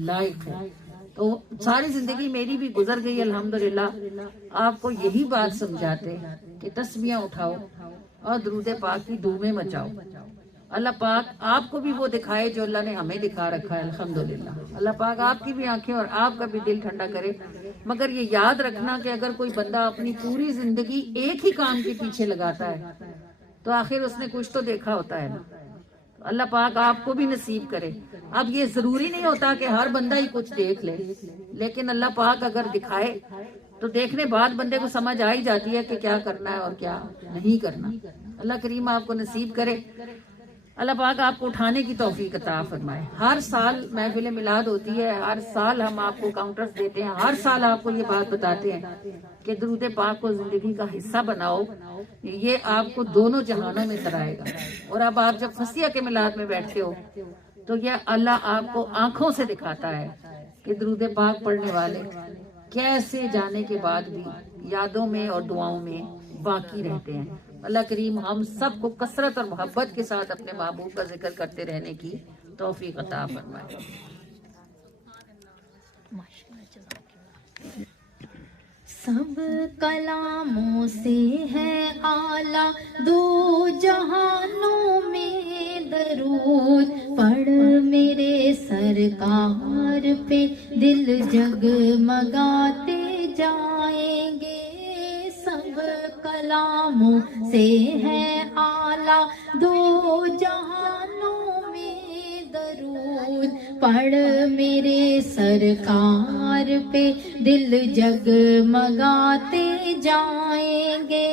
لائق ہے۔ تو ساری زندگی میری بھی گزر گئی الحمدللہ آپ کو یہی بات سمجھاتے کہ تسبیحاں اٹھاؤ اور درود پاک کی دھومیں مچاؤ۔ اللہ پاک آپ کو بھی وہ دکھائے جو اللہ نے ہمیں دکھا رکھا ہے الحمدللہ۔ اللہ پاک آپ کی بھی آنکھیں اور آپ کا بھی دل ٹھنڈا کرے۔ مگر یہ یاد رکھنا کہ اگر کوئی بندہ اپنی پوری زندگی ایک ہی کام کے پیچھے لگاتا ہے تو آخر اس نے کچھ تو دیکھا ہوتا ہے نا۔ اللہ پاک آپ کو بھی نصیب کرے۔ اب یہ ضروری نہیں ہوتا کہ ہر بندہ ہی کچھ دیکھ لے، لیکن اللہ پاک اگر دکھائے تو دیکھنے بعد بندے کو سمجھ آ ہی جاتی ہے کہ کیا کرنا ہے اور کیا نہیں کرنا۔ اللہ کریم آپ کو نصیب کرے۔ اللہ پاک آپ کو اٹھانے کی توفیق عطا فرمائے۔ ہر سال محفل میلاد ہوتی ہے، ہر سال ہم آپ کو کاؤنٹرز دیتے ہیں، ہر سال آپ کو یہ بات بتاتے ہیں کہ درود پاک کو زندگی کا حصہ بناؤ، یہ آپ کو دونوں جہانوں میں ترائے گا۔ اور اب آپ جب فسیہ کے میلاد میں بیٹھتے ہو تو یہ اللہ آپ کو آنکھوں سے دکھاتا ہے کہ درود پاک پڑھنے والے کیسے جانے کے بعد بھی یادوں میں اور دعاؤں میں باقی رہتے ہیں۔ اللہ کریم ہم سب کو کثرت اور محبت کے ساتھ اپنے محبوب کا ذکر کرتے رہنے کی توفیق عطا فرمائے۔ سب کلاموں سے ہے اعلیٰ دو جہانوں میں درود، پڑھ میرے سرکار پہ دل جگمگاتے جائیں گے۔ سب کلاموں سے ہے اعلیٰ دو جہانوں میں درود، پڑھ میرے سرکار پہ دل جگمگاتے جائیں گے۔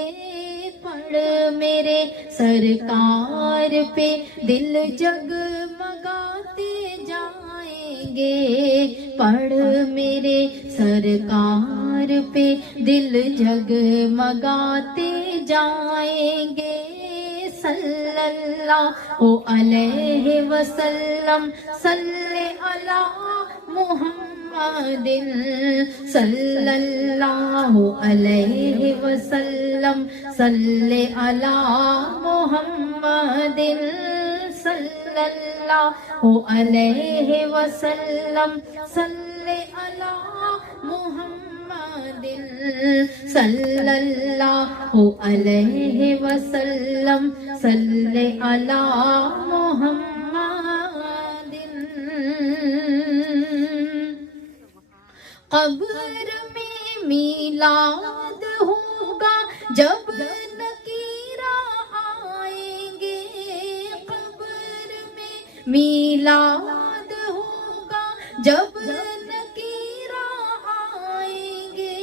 پڑھ میرے سرکار پہ دل جگمگاتے جائیں گے۔ پڑھ میرے سرکار پہ دل جگمگاتے جائیں گے۔ صلی اللہ علیہ وسلم، صلی علی محمد، صلی اللہ علیہ وسلم، صلی علی محمد، صلی اللہ علیہ وسلم، صلی علی محمد، صلی اللہ علیہ وسلم، صلی علی محمد۔ قبر میں میلاد ہوگا جب نکیرہ آئیں گے، قبر میں میلاد ہوگا جب نکیرہ آئیں گے،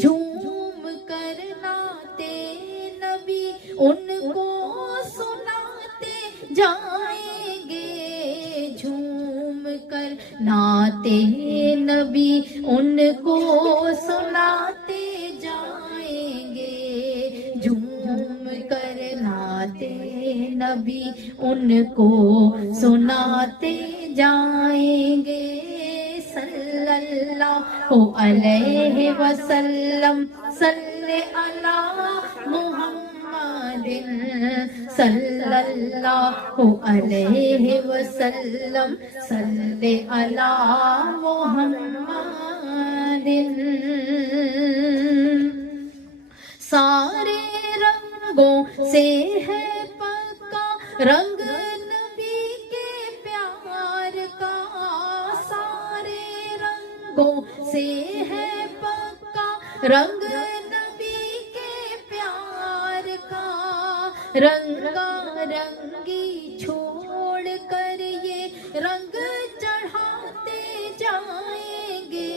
جھوم کر نعتِ نبی ان کو سناتے جائیں گے، جھوم کر نعتِ نبی ان کو سناتے جائیں گے، جھوم کر نعتِ نبی ان کو سناتے جائیں گے۔ صلی اللہ علیہ وسلم، صلی علی محمد، صلی اللہ علیہ وسلم، صلی علی محمد۔ سارے رنگوں سے ہے پکا رنگ نبی کے پیار کا، سارے رنگوں سے ہے پکا رنگ نبی کے پیار کا، رنگا رنگی چھوڑ کر یہ رنگ چڑھاتے جائیں گے،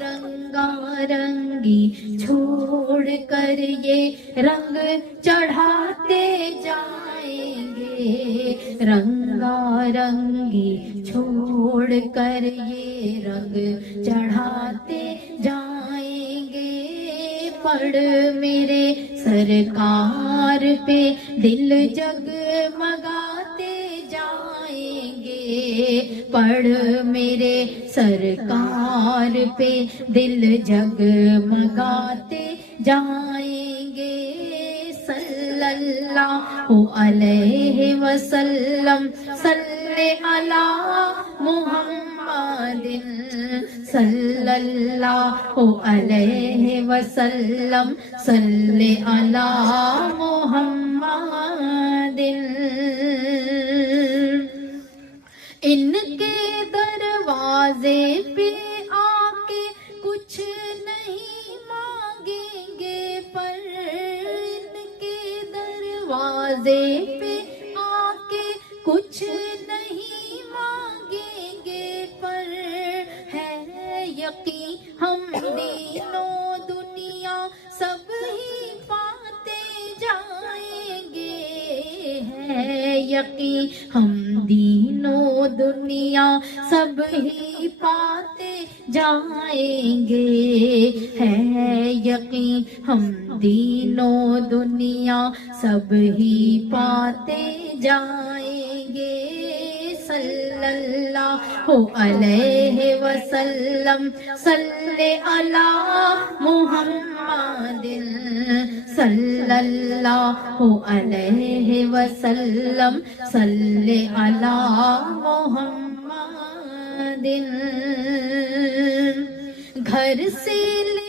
رنگا رنگی چھوڑ کر یہ رنگ چڑھاتے جائیں گے، رنگا رنگی چھوڑ کر یہ رنگ چڑھاتے جائیں گے۔ پڑھ میرے سرکار پہ دل جگمگاتے جائیں گے، پڑھ میرے سرکار پہ دل جگمگاتے جائیں گے۔ صلی اللہ علیہ وسلم، صلی علی محمد، صلی اللہ علیہ وسلم، صلی علی محمد۔ ان کے دروازے پہ آ کے کچھ نہیں مانگیں گے، پر ان کے دروازے پہ آ کے کچھ نہیں مانگیں گے، پر ہے یقین ہم دین و دنیا سب ہی پاتے جائیں گے، ہے یقین ہم دین و دنیا سب ہی پاتے جائیں گے، ہے یقین ہم دین و دنیا سب ہی پاتے جائیں گے۔ صلی اللہ علیہ وسلم، صلی علی محمد، صلی اللہ علیہ وسلم، صلی علی محمد۔ گھر سے لے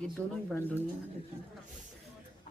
یہ دونوں ہی بند ہوئی ہیں نا، دیکھیں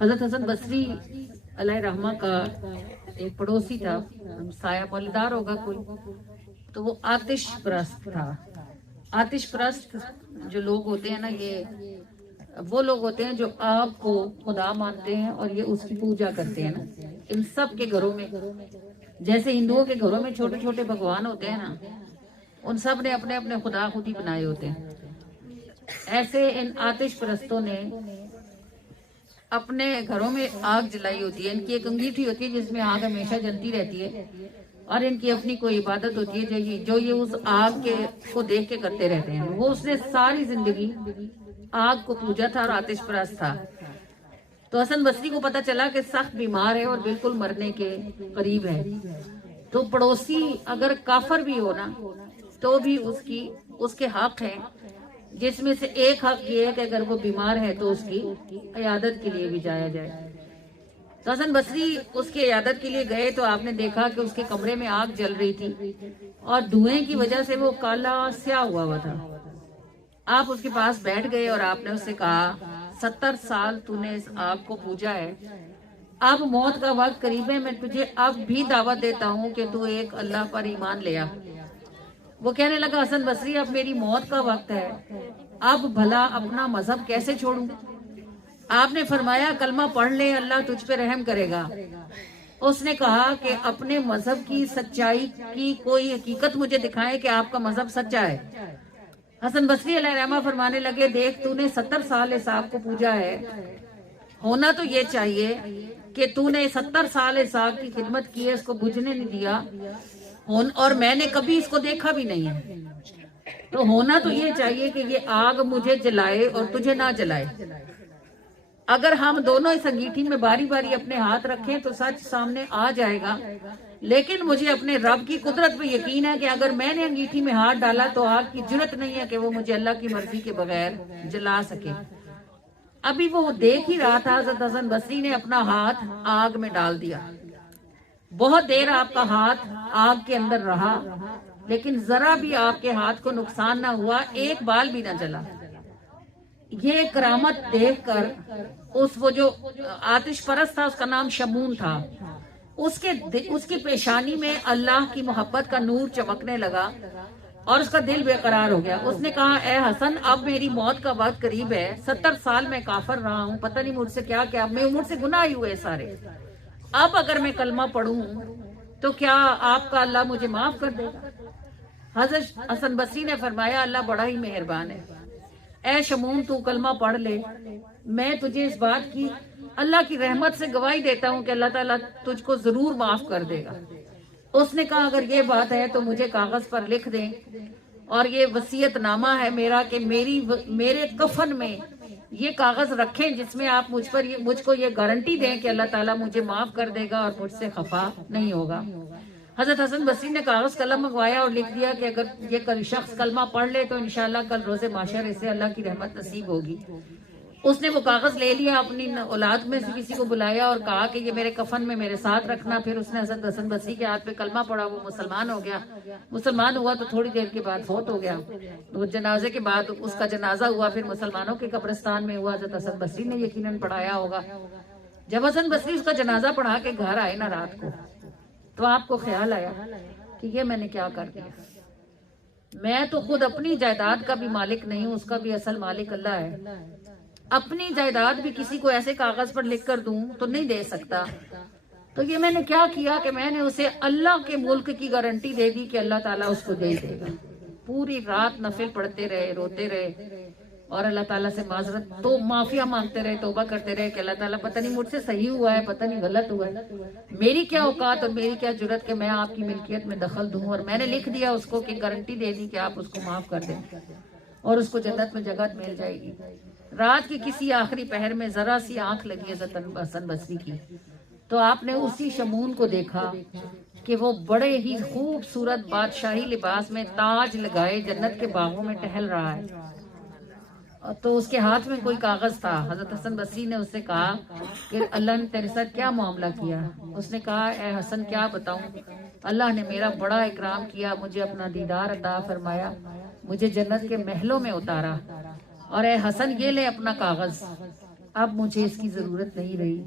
حضرت حسن بصری علیہ رحمہ کا ایک پڑوسی تھا، سایہ مالدار ہوگا کوئی، تو وہ آتش پرست تھا۔ آتش پرست جو لوگ ہوتے ہیں نا، یہ وہ لوگ ہوتے ہیں جو آگ کو خدا مانتے ہیں اور یہ اس کی پوجا کرتے ہیں نا۔ ان سب کے گھروں میں، جیسے ہندوؤں کے گھروں میں چھوٹے چھوٹے بھگوان ہوتے ہیں نا، ان سب نے اپنے اپنے خدا خود ہی بنائے ہوتے ہیں۔ ایسے ان آتش پرستوں نے اپنے گھروں میں آگ جلائی ہوتی ہے۔ ان کی ایک انگیٹھی ہوتی ہے جس میں آگ ہمیشہ جلتی رہتی ہے، اور ان کی اپنی کوئی عبادت ہوتی ہے جو یہ اس آگ کے کو دیکھ کے کرتے رہتے ہیں۔ وہ اس نے ساری زندگی آگ کو پوجا تھا اور آتش پرست تھا۔ تو حسن بصری کو پتا چلا کہ سخت بیمار ہے اور بالکل مرنے کے قریب ہے۔ تو پڑوسی اگر کافر بھی ہو نا تو بھی اس کے حق ہیں، جس میں سے ایک حق یہ ہے کہ اگر وہ بیمار ہے تو اس کی عیادت کے لیے بھی جایا جائے۔ تو حسن بصری اس کی عیادت کے لیے گئے تو آپ نے دیکھا کہ اس کے کمرے میں آگ جل رہی تھی اور دھوئیں کی وجہ سے وہ کالا سیاہ ہوا تھا۔ آپ اس کے پاس بیٹھ گئے اور آپ نے اس سے کہا 70 سال تو نے اس آگ کو پوجا ہے، اب موت کا وقت قریب ہے، میں تجھے اب بھی دعوت دیتا ہوں کہ تو ایک اللہ پر ایمان لے آ۔ وہ کہنے لگا حسن بصری اب میری موت کا وقت ہے، اب بھلا اپنا مذہب کیسے چھوڑوں؟ آپ نے فرمایا کلمہ پڑھ لے، اللہ تجھ پہ رحم کرے گا۔ اس نے کہا کہ اپنے مذہب کی سچائی کی کوئی حقیقت مجھے دکھائے کہ آپ کا مذہب سچا ہے۔ حسن بصری علیہ رحمہ فرمانے لگے دیکھ تو نے 70 سال اس آگ کو پوجا ہے، ہونا تو یہ چاہیے کہ تو نے 70 سال اس آگ کی خدمت کی ہے، اس کو بجھنے نہیں دیا، اور میں نے کبھی اس کو دیکھا بھی نہیں ہے، تو ہونا تو یہ چاہیے کہ یہ آگ مجھے جلائے اور تجھے نہ جلائے۔ اگر ہم دونوں اس انگیٹھی میں باری باری اپنے ہاتھ رکھیں تو سچ سامنے آ جائے گا، لیکن مجھے اپنے رب کی قدرت پہ یقین ہے کہ اگر میں نے انگیٹھی میں ہاتھ ڈالا تو آگ کی جرت نہیں ہے کہ وہ مجھے اللہ کی مرضی کے بغیر جلا سکے۔ ابھی وہ دیکھ ہی رہا تھا، حضرت حسن بصری نے اپنا ہاتھ آگ میں ڈال دیا۔ بہت دیر آپ کا ہاتھ آگ کے اندر رہا، لیکن ذرا بھی آپ کے ہاتھ کو نقصان نہ ہوا، ایک بال بھی نہ جلا۔ یہ کرامت دیکھ کر وہ جو آتش پرست تھا، اس کا نام شمون تھا، اس کی پیشانی میں اللہ کی محبت کا نور چمکنے لگا اور اس کا دل بے قرار ہو گیا۔ اس نے کہا اے حسن اب میری موت کا وقت قریب ہے، 70 سال میں کافر رہا ہوں، پتہ نہیں مجھ سے کیا مجھ سے گناہ ہی ہوئے سارے، اب اگر میں کلمہ پڑھوں تو کیا آپ کا اللہ مجھے معاف کر دے گا؟ حضرت حسن بصری نے فرمایا اللہ بڑا ہی مہربان ہے، اے شمون تو کلمہ پڑھ لے، میں تجھے اس بات کی اللہ کی رحمت سے گواہی دیتا ہوں کہ اللہ تعالیٰ تجھ کو ضرور معاف کر دے گا۔ اس نے کہا اگر یہ بات ہے تو مجھے کاغذ پر لکھ دیں، اور یہ وصیت نامہ ہے میرا کہ میرے کفن میں یہ کاغذ رکھیں جس میں آپ مجھ کو یہ گارنٹی دیں کہ اللہ تعالیٰ مجھے معاف کر دے گا اور مجھ سے خفا نہیں ہوگا۔ حضرت حسن بصری نے کاغذ قلم منگوایا اور لکھ دیا کہ اگر یہ شخص کلمہ پڑھ لے تو انشاءاللہ کل روز محشر اسے اللہ کی رحمت نصیب ہوگی۔ اس نے وہ کاغذ لے لیا، اپنی اولاد میں سے کسی کو بلایا اور کہا کہ یہ میرے کفن میں میرے ساتھ رکھنا۔ پھر اس نے حضرت حسن بصری کے ہاتھ پہ کلمہ پڑھا، وہ مسلمان ہو گیا۔ مسلمان ہوا تو تھوڑی دیر کے بعد فوت ہو گیا۔ وہ جنازے کے بعد اس کا جنازہ ہوا، پھر مسلمانوں کے قبرستان میں ہوا۔ حضرت حسن بصری نے یقیناً پڑھایا ہوگا۔ جب حسن بصری اس کا جنازہ پڑھا کے گھر آئے نا رات کو، تو آپ کو خیال آیا کہ یہ میں نے کیا کر دیا، میں تو خود اپنی جائیداد کا بھی مالک نہیں ہوں، اس کا بھی اصل مالک اللہ ہے۔ اپنی جائیداد بھی کسی کو ایسے کاغذ پر لکھ کر دوں تو نہیں دے سکتا، تو یہ میں نے کیا کیا کہ میں نے اسے اللہ کے ملک کی گارنٹی دے دی کہ اللہ تعالیٰ اس کو دے دے گا۔ پوری رات نفل پڑھتے رہے، روتے رہے، اور اللہ تعالیٰ سے معذرت تو معافیا مانگتے رہے, توبہ کرتے رہے کہ اللہ تعالیٰ پتہ نہیں مجھ سے صحیح ہوا ہے, پتہ نہیں غلط ہوا ہے, میری کیا اوقات اور میری کیا جرت کہ میں آپ کی ملکیت میں دخل دوں, اور میں نے لکھ دیا اس کو کہ گارنٹی دے دی کہ آپ اس کو معاف کر دیں اور اس کو جنت میں جگہ مل جائے گی. رات کی کسی آخری پہر میں ذرا سی آنکھ لگی حضرت حسن بصری کی, تو آپ نے اسی شمون کو دیکھا کہ وہ بڑے ہی خوبصورت بادشاہی لباس میں تاج لگائے جنت کے باغوں میں ٹہل رہا ہے. تو اس کے ہاتھ میں کوئی کاغذ تھا. حضرت حسن بصری نے اس سے کہا کہ اللہ نے تیرے ساتھ کیا معاملہ کیا؟ اس نے کہا اے حسن کیا بتاؤں, اللہ نے میرا بڑا اکرام کیا, مجھے اپنا دیدار عطا فرمایا, مجھے جنت کے محلوں میں اتارا, اور اے حسن یہ لے اپنا کاغذ, اب مجھے اس کی ضرورت نہیں رہی,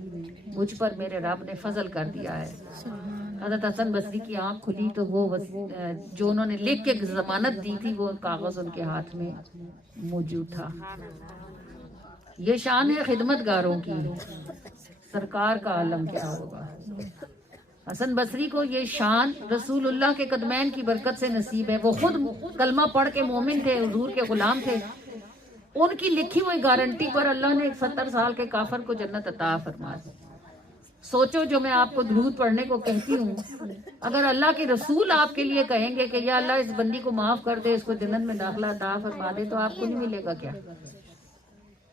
مجھ پر میرے رب نے فضل کر دیا ہے. حضرت حسن بصری کی آنکھ کھلی تو وہ جو انہوں نے لکھ کے ضمانت دی تھی وہ کاغذ ان کے ہاتھ میں موجود تھا. یہ شان ہے خدمت گاروں کی, سرکار کا عالم کیا ہوگا. حسن بصری کو یہ شان رسول اللہ کے قدمین کی برکت سے نصیب ہے. وہ خود کلمہ پڑھ کے مومن تھے, حضور کے غلام تھے. ان کی لکھی ہوئی گارنٹی پر اللہ نے 70 سال کے کافر کو جنت عطا فرما دی. سوچو جو میں آپ کو درود پڑھنے کو کہتی ہوں, اگر اللہ کے رسول آپ کے لیے کہیں گے کہ یا اللہ اس بندی کو معاف کر دے, اس کو جنت میں داخلہ عطا فرما دے, تو آپ کو نہیں ملے گا کیا؟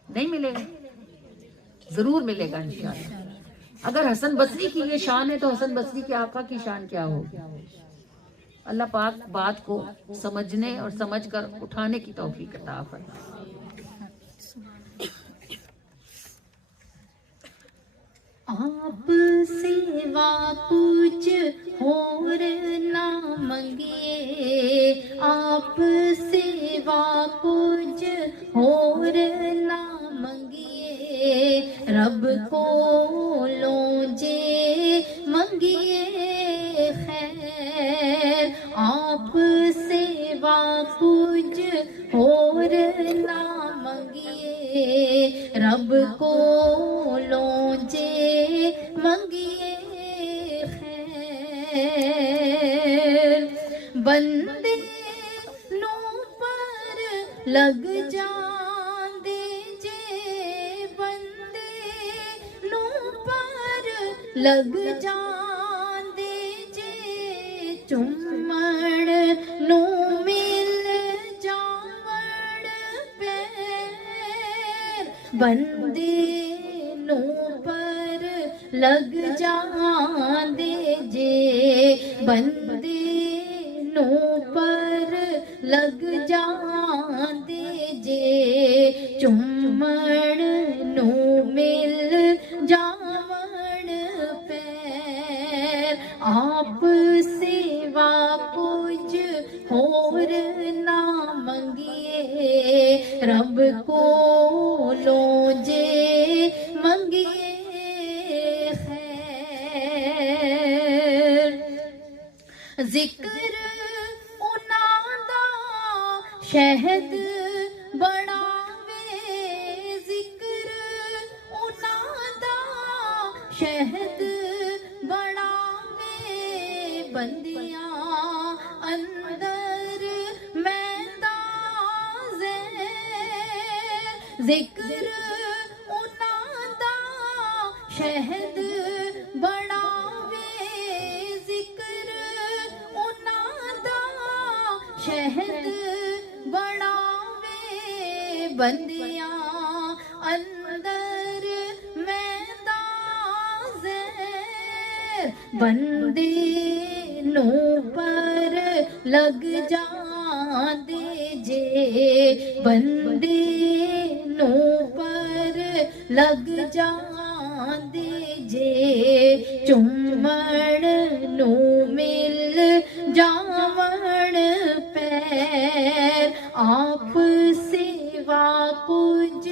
نہیں ملے گا, ضرور ملے گا انشاءاللہ. اگر حسن بصری کی یہ شان ہے تو حسن بصری کے آقا کی شان کیا ہوگی. اللہ پاک بات کو سمجھنے اور سمجھ کر اٹھانے کی توفیق عطا فرمائے. آپ سوا کچھ اور نہ منگیے, آپ سوا کچھ اور نہ منگیے, رب کو لوجے منگیے خیر. آپ سوا کچھ اور نہ منگیے, رب کو لوجے منگیے خیر. بندے نو پر لگ جان دیجے, بندے نو پر لگ جان دیجے, چمڑ نو مل جاوڑ پیر. بندے نو پر لگ جان دیجے, بندے نو پر لگ جان دیجے, چمڑ نو مل جاوڑ پیر. آپ سوا کچھ اور نہ منگیے, رب کو لوجے منگیے خیر. ذکر انہاں دا شہد بڑھاوے, ذکر انہاں دا شہد بڑھاوے, بندیاں اندر میدان زیر. ذکر انہاں دا شہد بڑھاوے, ذکر انہاں دا شہد بڑھاوے, بندیاں اندر میدان زیر. بندے نو پر لگ جان دیجے, بندے نو پر لگ جان دیجے, چمڑ نو مل جاوڑ پیر. آپ سوا کچھ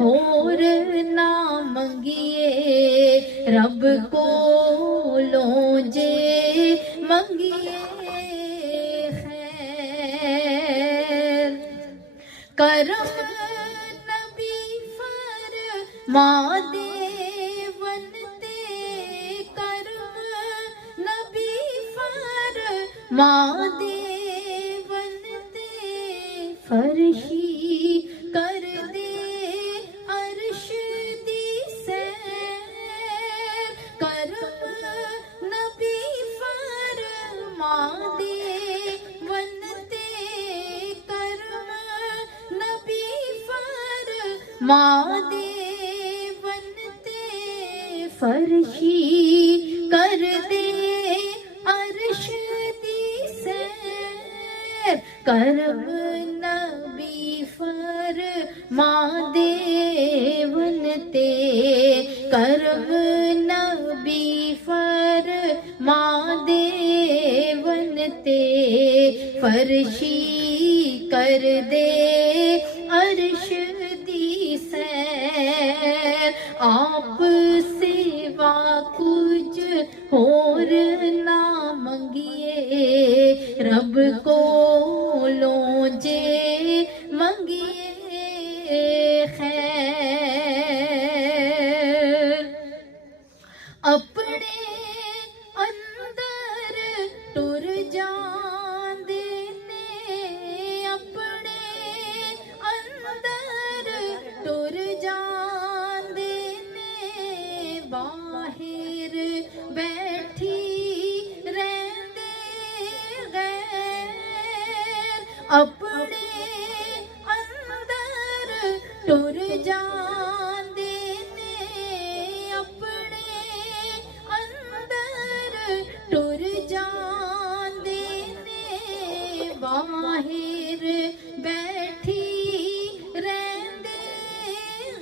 اور نہ منگیے, رب کو لوجے منگیے خیر. کرم نبی فرما دے ونتے, کرم نبی فرما دے ونتے, فرشی کر مادیون تے فرشی کر دے عرش دی سیر کرم نبی فرما دیون تے کرم نبی فرما دیون تے فرشی کر دے عرش دی سیر آپ سوا کچھ اور نہ منگیے رب کو لوں جے منگیے خیر اپنے اندر ٹر جاندے نے اپنے اندر ٹر جاندے نے باہر بیٹھی رہندے غیر اپنے اندر ٹر جاندے نے اپنے اندر ٹر جاندے نے باہر بیٹھی رہندے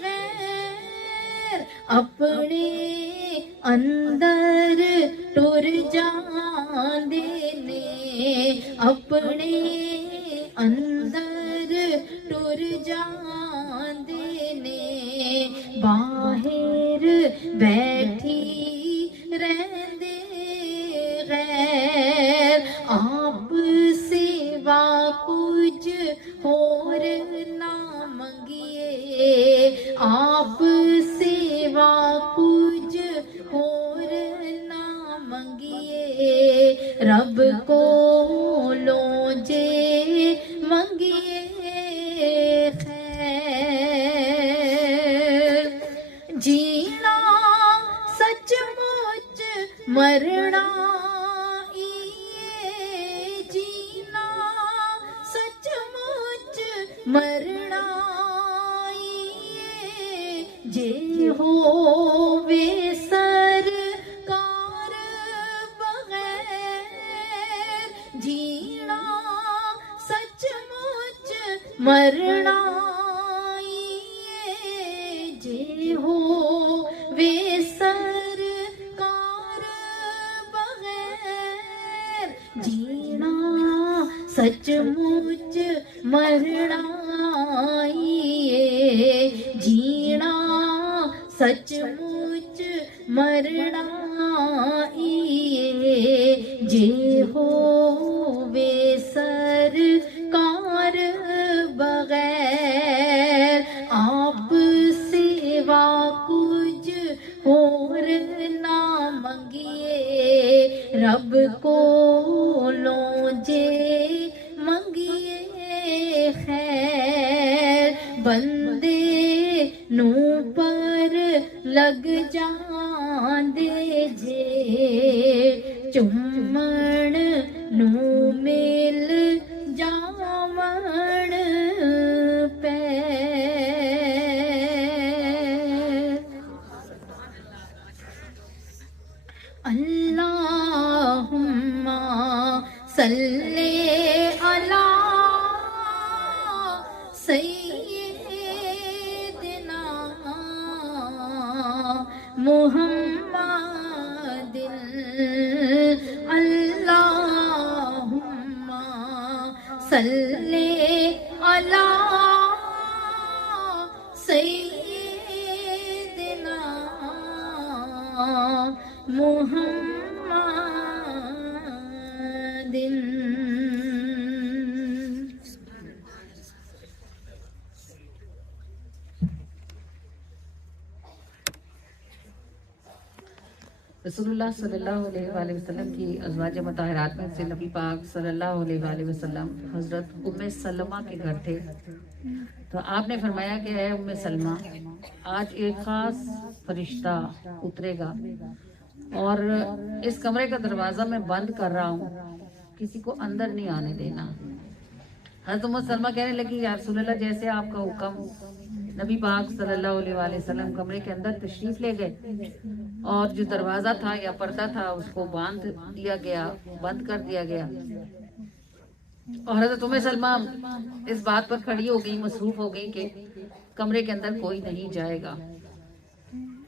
غیر اپنے اندر ٹر جاندے نے اپنے اندر ٹر جاندے نے باہر بیٹھی رہندے غیر آپ سوا کچھ اور نہ منگیے آپ سوا کچھ اور نہ منگیے رب کو لوں جے منگیے خیر جینا سچ مچ مرنا جینا سچ مچ مرنا جے ہووے سرکار بغیر جینا سچ مچ مرنا جے ہووے سرکار بغیر جینا سچ مچ مرنا جینا سچ مچ مرنا جے ہووے سرکار بغیر آپ سوا کچھ اور نہ منگیے رب کو لوں جے منگیے خیر بندے نو پر لگ جاندے جے چمن نو مل جاون پیر اللہم صلی علی سیدنا محمد اللہم صلی علی سیدنا محمد رسول اللہ صلی اللہ علیہ وآلہ وسلم کی ازواج مطہرات میں سے نبی پاک صلی اللہ علیہ وآلہ وسلم حضرت ام سلمہ کے گھر تھے. تو آپ نے فرمایا کہ اے ام سلمہ آج ایک خاص فرشتہ اترے گا اور اس کمرے کا دروازہ میں بند کر رہا ہوں, کسی کو اندر نہیں آنے دینا. حضرت ام سلمہ کہنے لگی یا رسول اللہ جیسے آپ کا حکم. نبی پاک صلی اللہ علیہ وآلہ وسلم کمرے کے اندر تشریف لے گئے اور جو دروازہ تھا یا پردہ تھا اس کو بند کر دیا گیا اور حضرت ام سلمہ اس بات پر کھڑی ہو گئی، مصروف ہو گئی کہ کمرے کے اندر کوئی نہیں جائے گا۔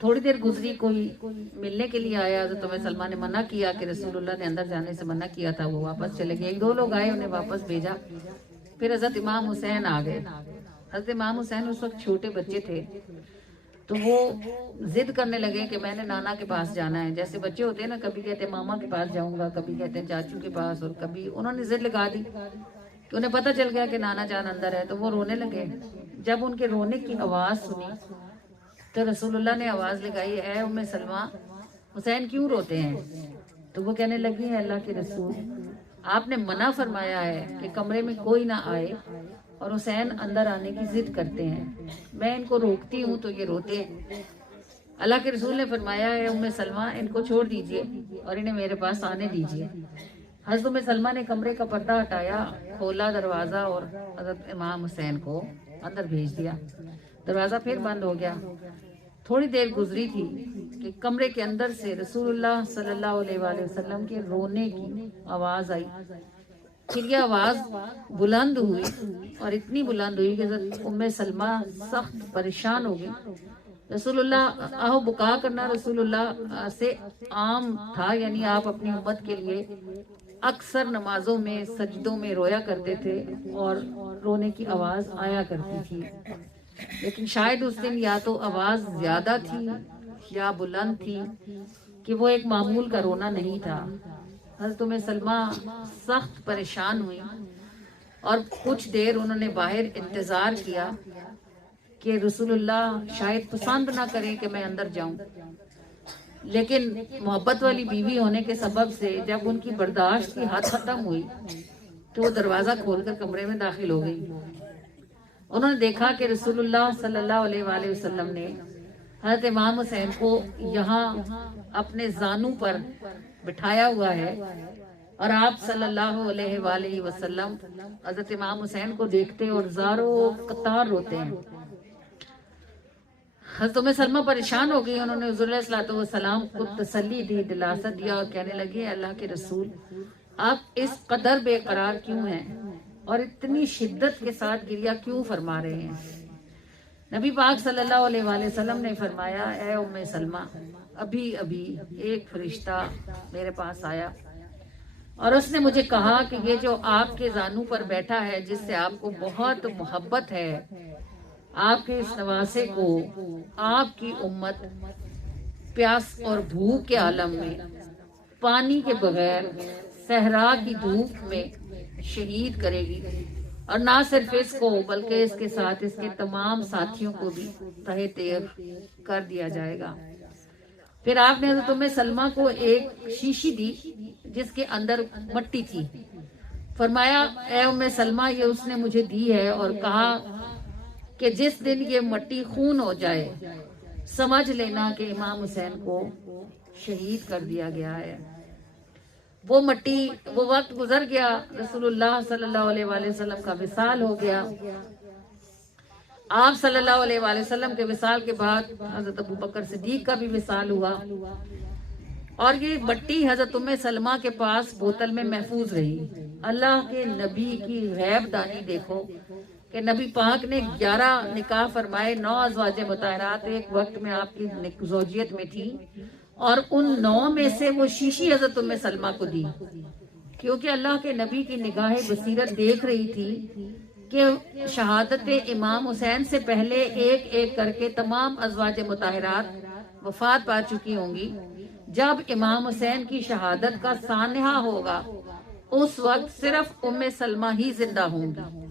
تھوڑی دیر گزری، کوئی ملنے کے لیے آیا، حضرت ام سلمہ نے منع کیا کہ رسول اللہ نے اندر جانے سے منع کیا تھا، وہ واپس چلے گئے۔ ایک دو لوگ آئے، انہیں واپس بھیجا، پھر حضرت امام حسین آ گئے۔ حضرت امام حسین اس وقت چھوٹے بچے تھے تو وہ ضد کرنے لگے کہ میں نے نانا کے پاس جانا ہے۔ جیسے بچے ہوتے ہیں نا، کبھی کہتے ہیں ماما کے پاس جاؤں گا، کبھی کہتے ہیں چاچو کے پاس، اور کبھی انہوں نے ضد لگا دی کہ انہیں پتہ چل گیا کہ نانا جان اندر ہے تو وہ رونے لگے۔ جب ان کے رونے کی آواز سنی تو رسول اللہ نے آواز لگائی، اے ام سلمہ، حسین کیوں روتے ہیں؟ تو وہ کہنے لگی ہیں اللہ کے رسول، آپ نے منع فرمایا ہے کہ کمرے میں کوئی نہ آئے اور حسین اندر آنے کی ضد کرتے ہیں، میں ان کو روکتی ہوں تو یہ روتے ہیں۔ اللہ کے رسول نے فرمایا ہے ام سلمہ ان کو چھوڑ دیجئے اور انہیں میرے پاس آنے دیجئے۔ حضرت ام سلمہ نے کمرے کا پردہ ہٹایا، کھولا دروازہ اور حضرت امام حسین کو اندر بھیج دیا۔ دروازہ پھر بند ہو گیا۔ تھوڑی دیر گزری تھی کہ کمرے کے اندر سے رسول اللہ صلی اللہ علیہ وآلہ وسلم کے رونے کی آواز آئی۔ پھر یہ آواز بلند ہوئی اور اتنی بلند ہوئی کہ حضرت ام سلمہ سخت پریشان ہو گئی۔ رسول اللہ آہو بکا کرنا رسول اللہ سے عام تھا، یعنی آپ اپنی امت کے لیے اکثر نمازوں میں سجدوں میں رویا کرتے تھے اور رونے کی آواز آیا کرتی تھی، لیکن شاید اس دن یا تو آواز زیادہ تھی یا بلند تھی کہ وہ ایک معمول کا رونا نہیں تھا۔ حضرت ام سلمہ سخت پریشان ہوئی اور کچھ دیر انہوں نے باہر انتظار کیا کہ رسول اللہ شاید پسند نہ کریں کہ میں اندر جاؤں، لیکن محبت والی بیوی ہونے کے سبب سے جب ان کی برداشت کی حد ختم ہوئی تو وہ دروازہ کھول کر کمرے میں داخل ہو گئی۔ انہوں نے دیکھا کہ رسول اللہ صلی اللہ علیہ وآلہ وسلم نے حضرت امام حسین کو یہاں اپنے زانوں پر بٹھایا ہوا ہے اور آپ صلی اللہ علیہ وآلہ وسلم حضرت امام حسین کو دیکھتے اور زاروں قطار روتے ہیں۔ حضرت ام سلمہ پریشان ہو گئی، انہوں نے حضور علیہ الصلوۃ والسلام کو تسلی دی، دلاسا دیا اور کہنے لگے اللہ کے رسول، آپ اس قدر بے قرار کیوں ہیں اور اتنی شدت کے ساتھ گریہ کیوں فرما رہے ہیں؟ نبی پاک صلی اللہ علیہ وآلہ وسلم نے فرمایا، اے ام سلمہ، ابھی ایک فرشتہ میرے پاس آیا اور اس نے مجھے کہا کہ یہ جو آپ کے زانوں پر بیٹھا ہے، جس سے آپ کو بہت محبت ہے، آپ کے اس نواسے کو آپ کی امت پیاس اور بھوک کے عالم میں پانی کے بغیر صحرا کی دھوپ میں شہید کرے گی، اور نہ صرف اس کو بلکہ اس کے ساتھ اس کے تمام ساتھیوں کو بھی تہہ تیغ کر دیا جائے گا۔ پھر آپ نے حضرت ام سلمہ کو ایک شیشی دی جس کے اندر مٹی تھی، فرمایا اے ام سلمہ، یہ اس نے مجھے دی ہے اور کہا کہ جس دن یہ مٹی خون ہو جائے سمجھ لینا کہ امام حسین کو شہید کر دیا گیا ہے۔ وہ وقت گزر گیا، رسول اللہ صلی اللہ علیہ وآلہ وسلم کا وصال ہو گیا۔ آپ صلی اللہ علیہ وآلہ وسلم کے وصال کے بعد حضرت ابو بکر صدیق کا بھی وصال ہوا، اور یہ مٹی حضرت ام سلمہ کے پاس بوتل میں محفوظ رہی۔ اللہ کے نبی کی غیب دانی دیکھو کہ نبی پاک نے 11 نکاح فرمائے، 9 ازواج مطہرات ایک وقت میں آپ کی زوجیت میں تھی، اور ان 9 میں سے وہ شیشی حضرت ام سلمہ کو دی، کیونکہ اللہ کے نبی کی نگاہ بصیرت دیکھ رہی تھی کہ شہادت امام حسین سے پہلے ایک ایک کر کے تمام ازواج مطہرات وفات پا چکی ہوں گی۔ جب امام حسین کی شہادت کا سانحہ ہوگا اس وقت صرف ام سلمہ ہی زندہ ہوں گی۔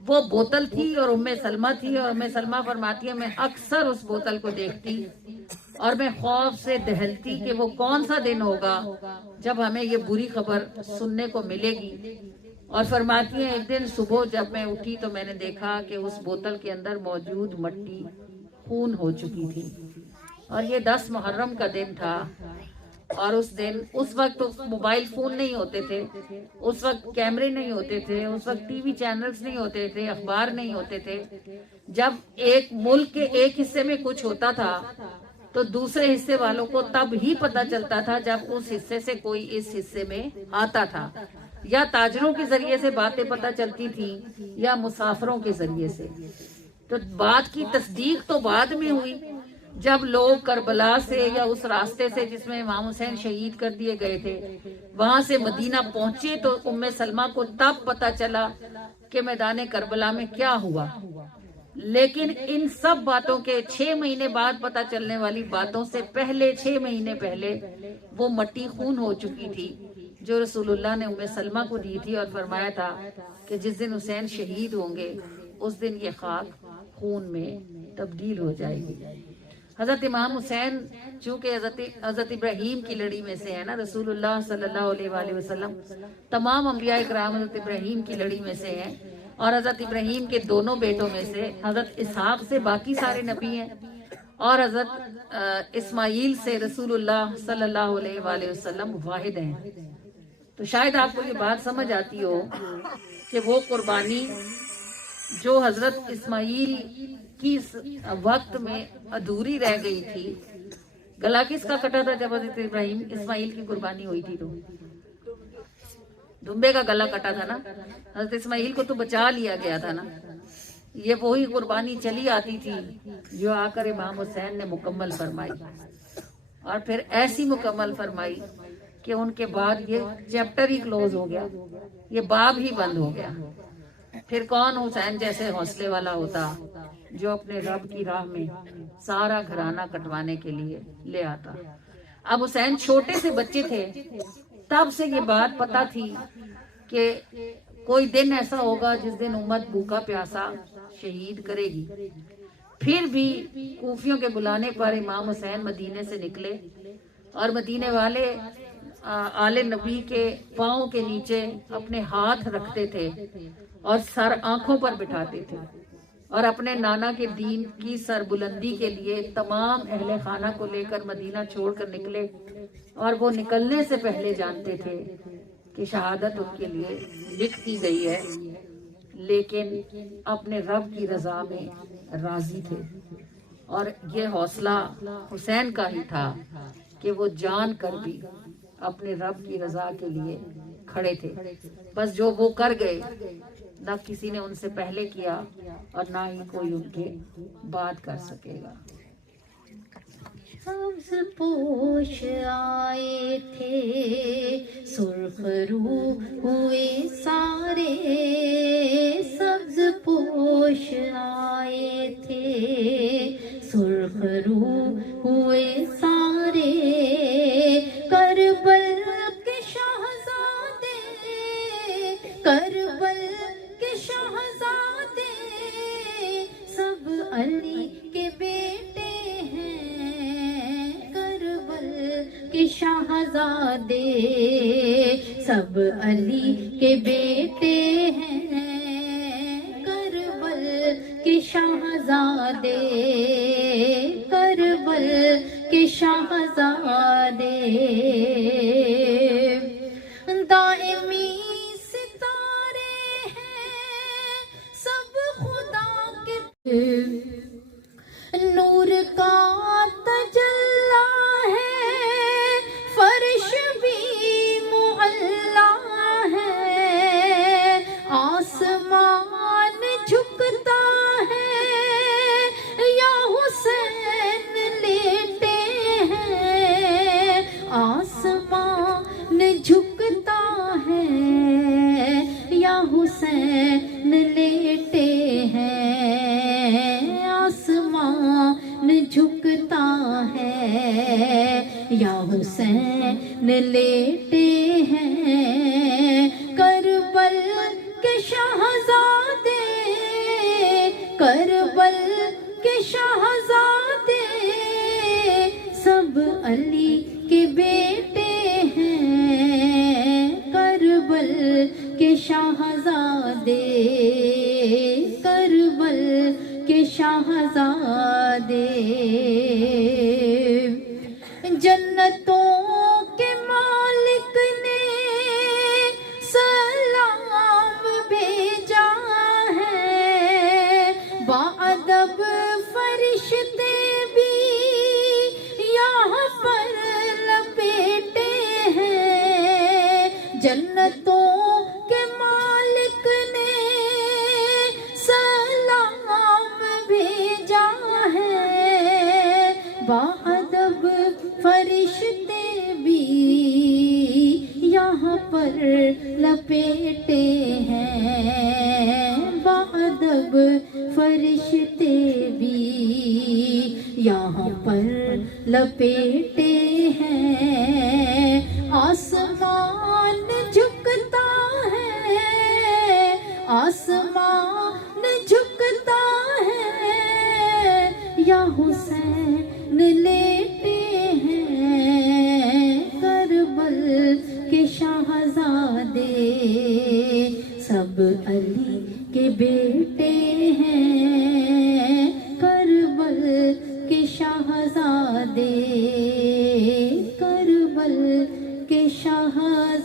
وہ بوتل تھی اور ام سلمہ تھی، اور ام سلمہ فرماتی ہے میں اکثر اس بوتل کو دیکھتی اور میں خوف سے دہلتی کہ وہ کون سا دن ہوگا جب ہمیں یہ بری خبر سننے کو ملے گی۔ اور فرماتی ہیں ایک دن صبح جب میں اٹھی تو میں نے دیکھا کہ اس بوتل کے اندر موجود مٹی خون ہو چکی تھی، اور یہ 10 محرم کا دن تھا، اور اس وقت موبائل فون نہیں ہوتے تھے، اس وقت کیمرے نہیں ہوتے تھے، اس وقت ٹی وی چینلز نہیں ہوتے تھے، اخبار نہیں ہوتے تھے. جب ایک ملک کے ایک حصے میں کچھ ہوتا تھا تو دوسرے حصے والوں کو تب ہی پتہ چلتا تھا جب اس حصے سے کوئی اس حصے میں آتا تھا، یا تاجروں کے ذریعے سے باتیں پتہ چلتی تھیں یا مسافروں کے ذریعے سے. تو بات کی تصدیق تو بعد میں ہوئی جب لوگ کربلا سے یا اس راستے سے جس میں امام حسین شہید کر دیے گئے تھے وہاں سے مدینہ پہنچے تو ام سلمہ کو تب پتہ چلا کہ میدان کربلا میں کیا ہوا. لیکن ان سب باتوں کے 6 مہینے بعد پتہ چلنے والی باتوں سے پہلے 6 مہینے پہلے وہ مٹی خون ہو چکی تھی جو رسول اللہ نے ام سلمہ کو دی تھی، اور فرمایا تھا کہ جس دن حسین شہید ہوں گے اس دن یہ خاک خون میں تبدیل ہو جائے گی. حضرت امام حسین چونکہ حضرت ابراہیم کی لڑی میں سے ہے نا، رسول اللہ صلی اللہ علیہ وآلہ وسلم تمام انبیاء کرام حضرت ابراہیم کی لڑی میں سے ہیں، اور حضرت ابراہیم کے دونوں بیٹوں میں سے حضرت اسحاق سے باقی سارے نبی ہیں، اور حضرت اسماعیل سے رسول اللہ صلی اللہ علیہ وآلہ وسلم واحد ہیں. تو شاید آپ کو یہ بات سمجھ آتی ہو کہ وہ قربانی جو حضرت اسماعیل کی وقت میں ادھوری رہ گئی تھی. گلا کس کا کٹا تھا جب حضرت اسماعیل کی قربانی ہوئی تھی؟ تو دمبے کا گلا کٹا تھا نا. حضرت اسماعیل کو تو بچا لیا گیا تھا نا. یہ وہی قربانی چلی آتی تھی جو آ کر امام حسین نے مکمل فرمائی، اور پھر ایسی مکمل فرمائی کہ ان کے بعد یہ چیپٹر ہی کلوز ہو گیا، یہ باب ہی بند ہو گیا. پھر کون حسین جیسے حوصلے والا ہوتا جو اپنے رب کی راہ میں سارا گھرانہ کٹوانے کے لیے لے آتا. اب حسین چھوٹے سے بچے تھے، تب سے یہ بات پتہ تھی کہ کوئی دن ایسا ہوگا جس دن امت بھوکا پیاسا شہید کرے گی. پھر بھی کوفیوں کے بلانے پر امام حسین مدینے سے نکلے، اور مدینے والے آل نبی کے پاؤں کے نیچے اپنے ہاتھ رکھتے تھے اور سر آنکھوں پر بٹھاتے تھے، اور اپنے نانا کے دین کی سربلندی کے لیے تمام اہل خانہ کو لے کر مدینہ چھوڑ کر نکلے. اور وہ نکلنے سے پہلے جانتے تھے کہ شہادت ان کے لیے لکھ دی گئی ہے، لیکن اپنے رب کی رضا میں راضی تھے. اور یہ حوصلہ حسین کا ہی تھا کہ وہ جان کر بھی اپنے رب کی رضا کے لیے کھڑے تھے. بس جو وہ کر گئے نہ کسی نے ان سے پہلے کیا اور نہ ہی کوئی ان کے بعد کر سکے گا. سبز پوش آئے تھے سرخ رو ہوئے سارے، سبز پوش آئے تھے سرخ رو ہوئے سارے، کربل کے شہزادے، کربل کے شہزادے، سب علی کے بیٹے کے شہزادے، سب علی کے بیٹے ہیں، کربل کے شہزادے، کربل کے شہزادے. دائمی ستارے ہیں سب خدا کے، نور کا تجلی ہے، فرش بھی معلا ہے، آسمان جھکتا ہے یا حسین لیٹے ہیں، آسمان جھکتا ہے یا حسین لیٹے ہیں، آسمان جھکتا ہے یا حسین لیٹے ہیں، کربل کے شہزادے، کربل کے شہزادے، سب علی کے بیٹے ہیں، کربل کے شہزادے، کربل کے شہزادے. جنتوں جنتوں کے مالک نے سلام بھیجا ہے، باادب فرشتے بھی یہاں پر لپیٹے ہیں، باادب فرشتے بھی یہاں پر لپیٹے ہیں، آسمان جھکتا ہے، آسمان جھکتا ہے، یا حسین لیٹے ہیں، کربل کے شہزادے سب علی کے بیٹے ہیں، کربل کے شہزادے، کربل کے شہزادے۔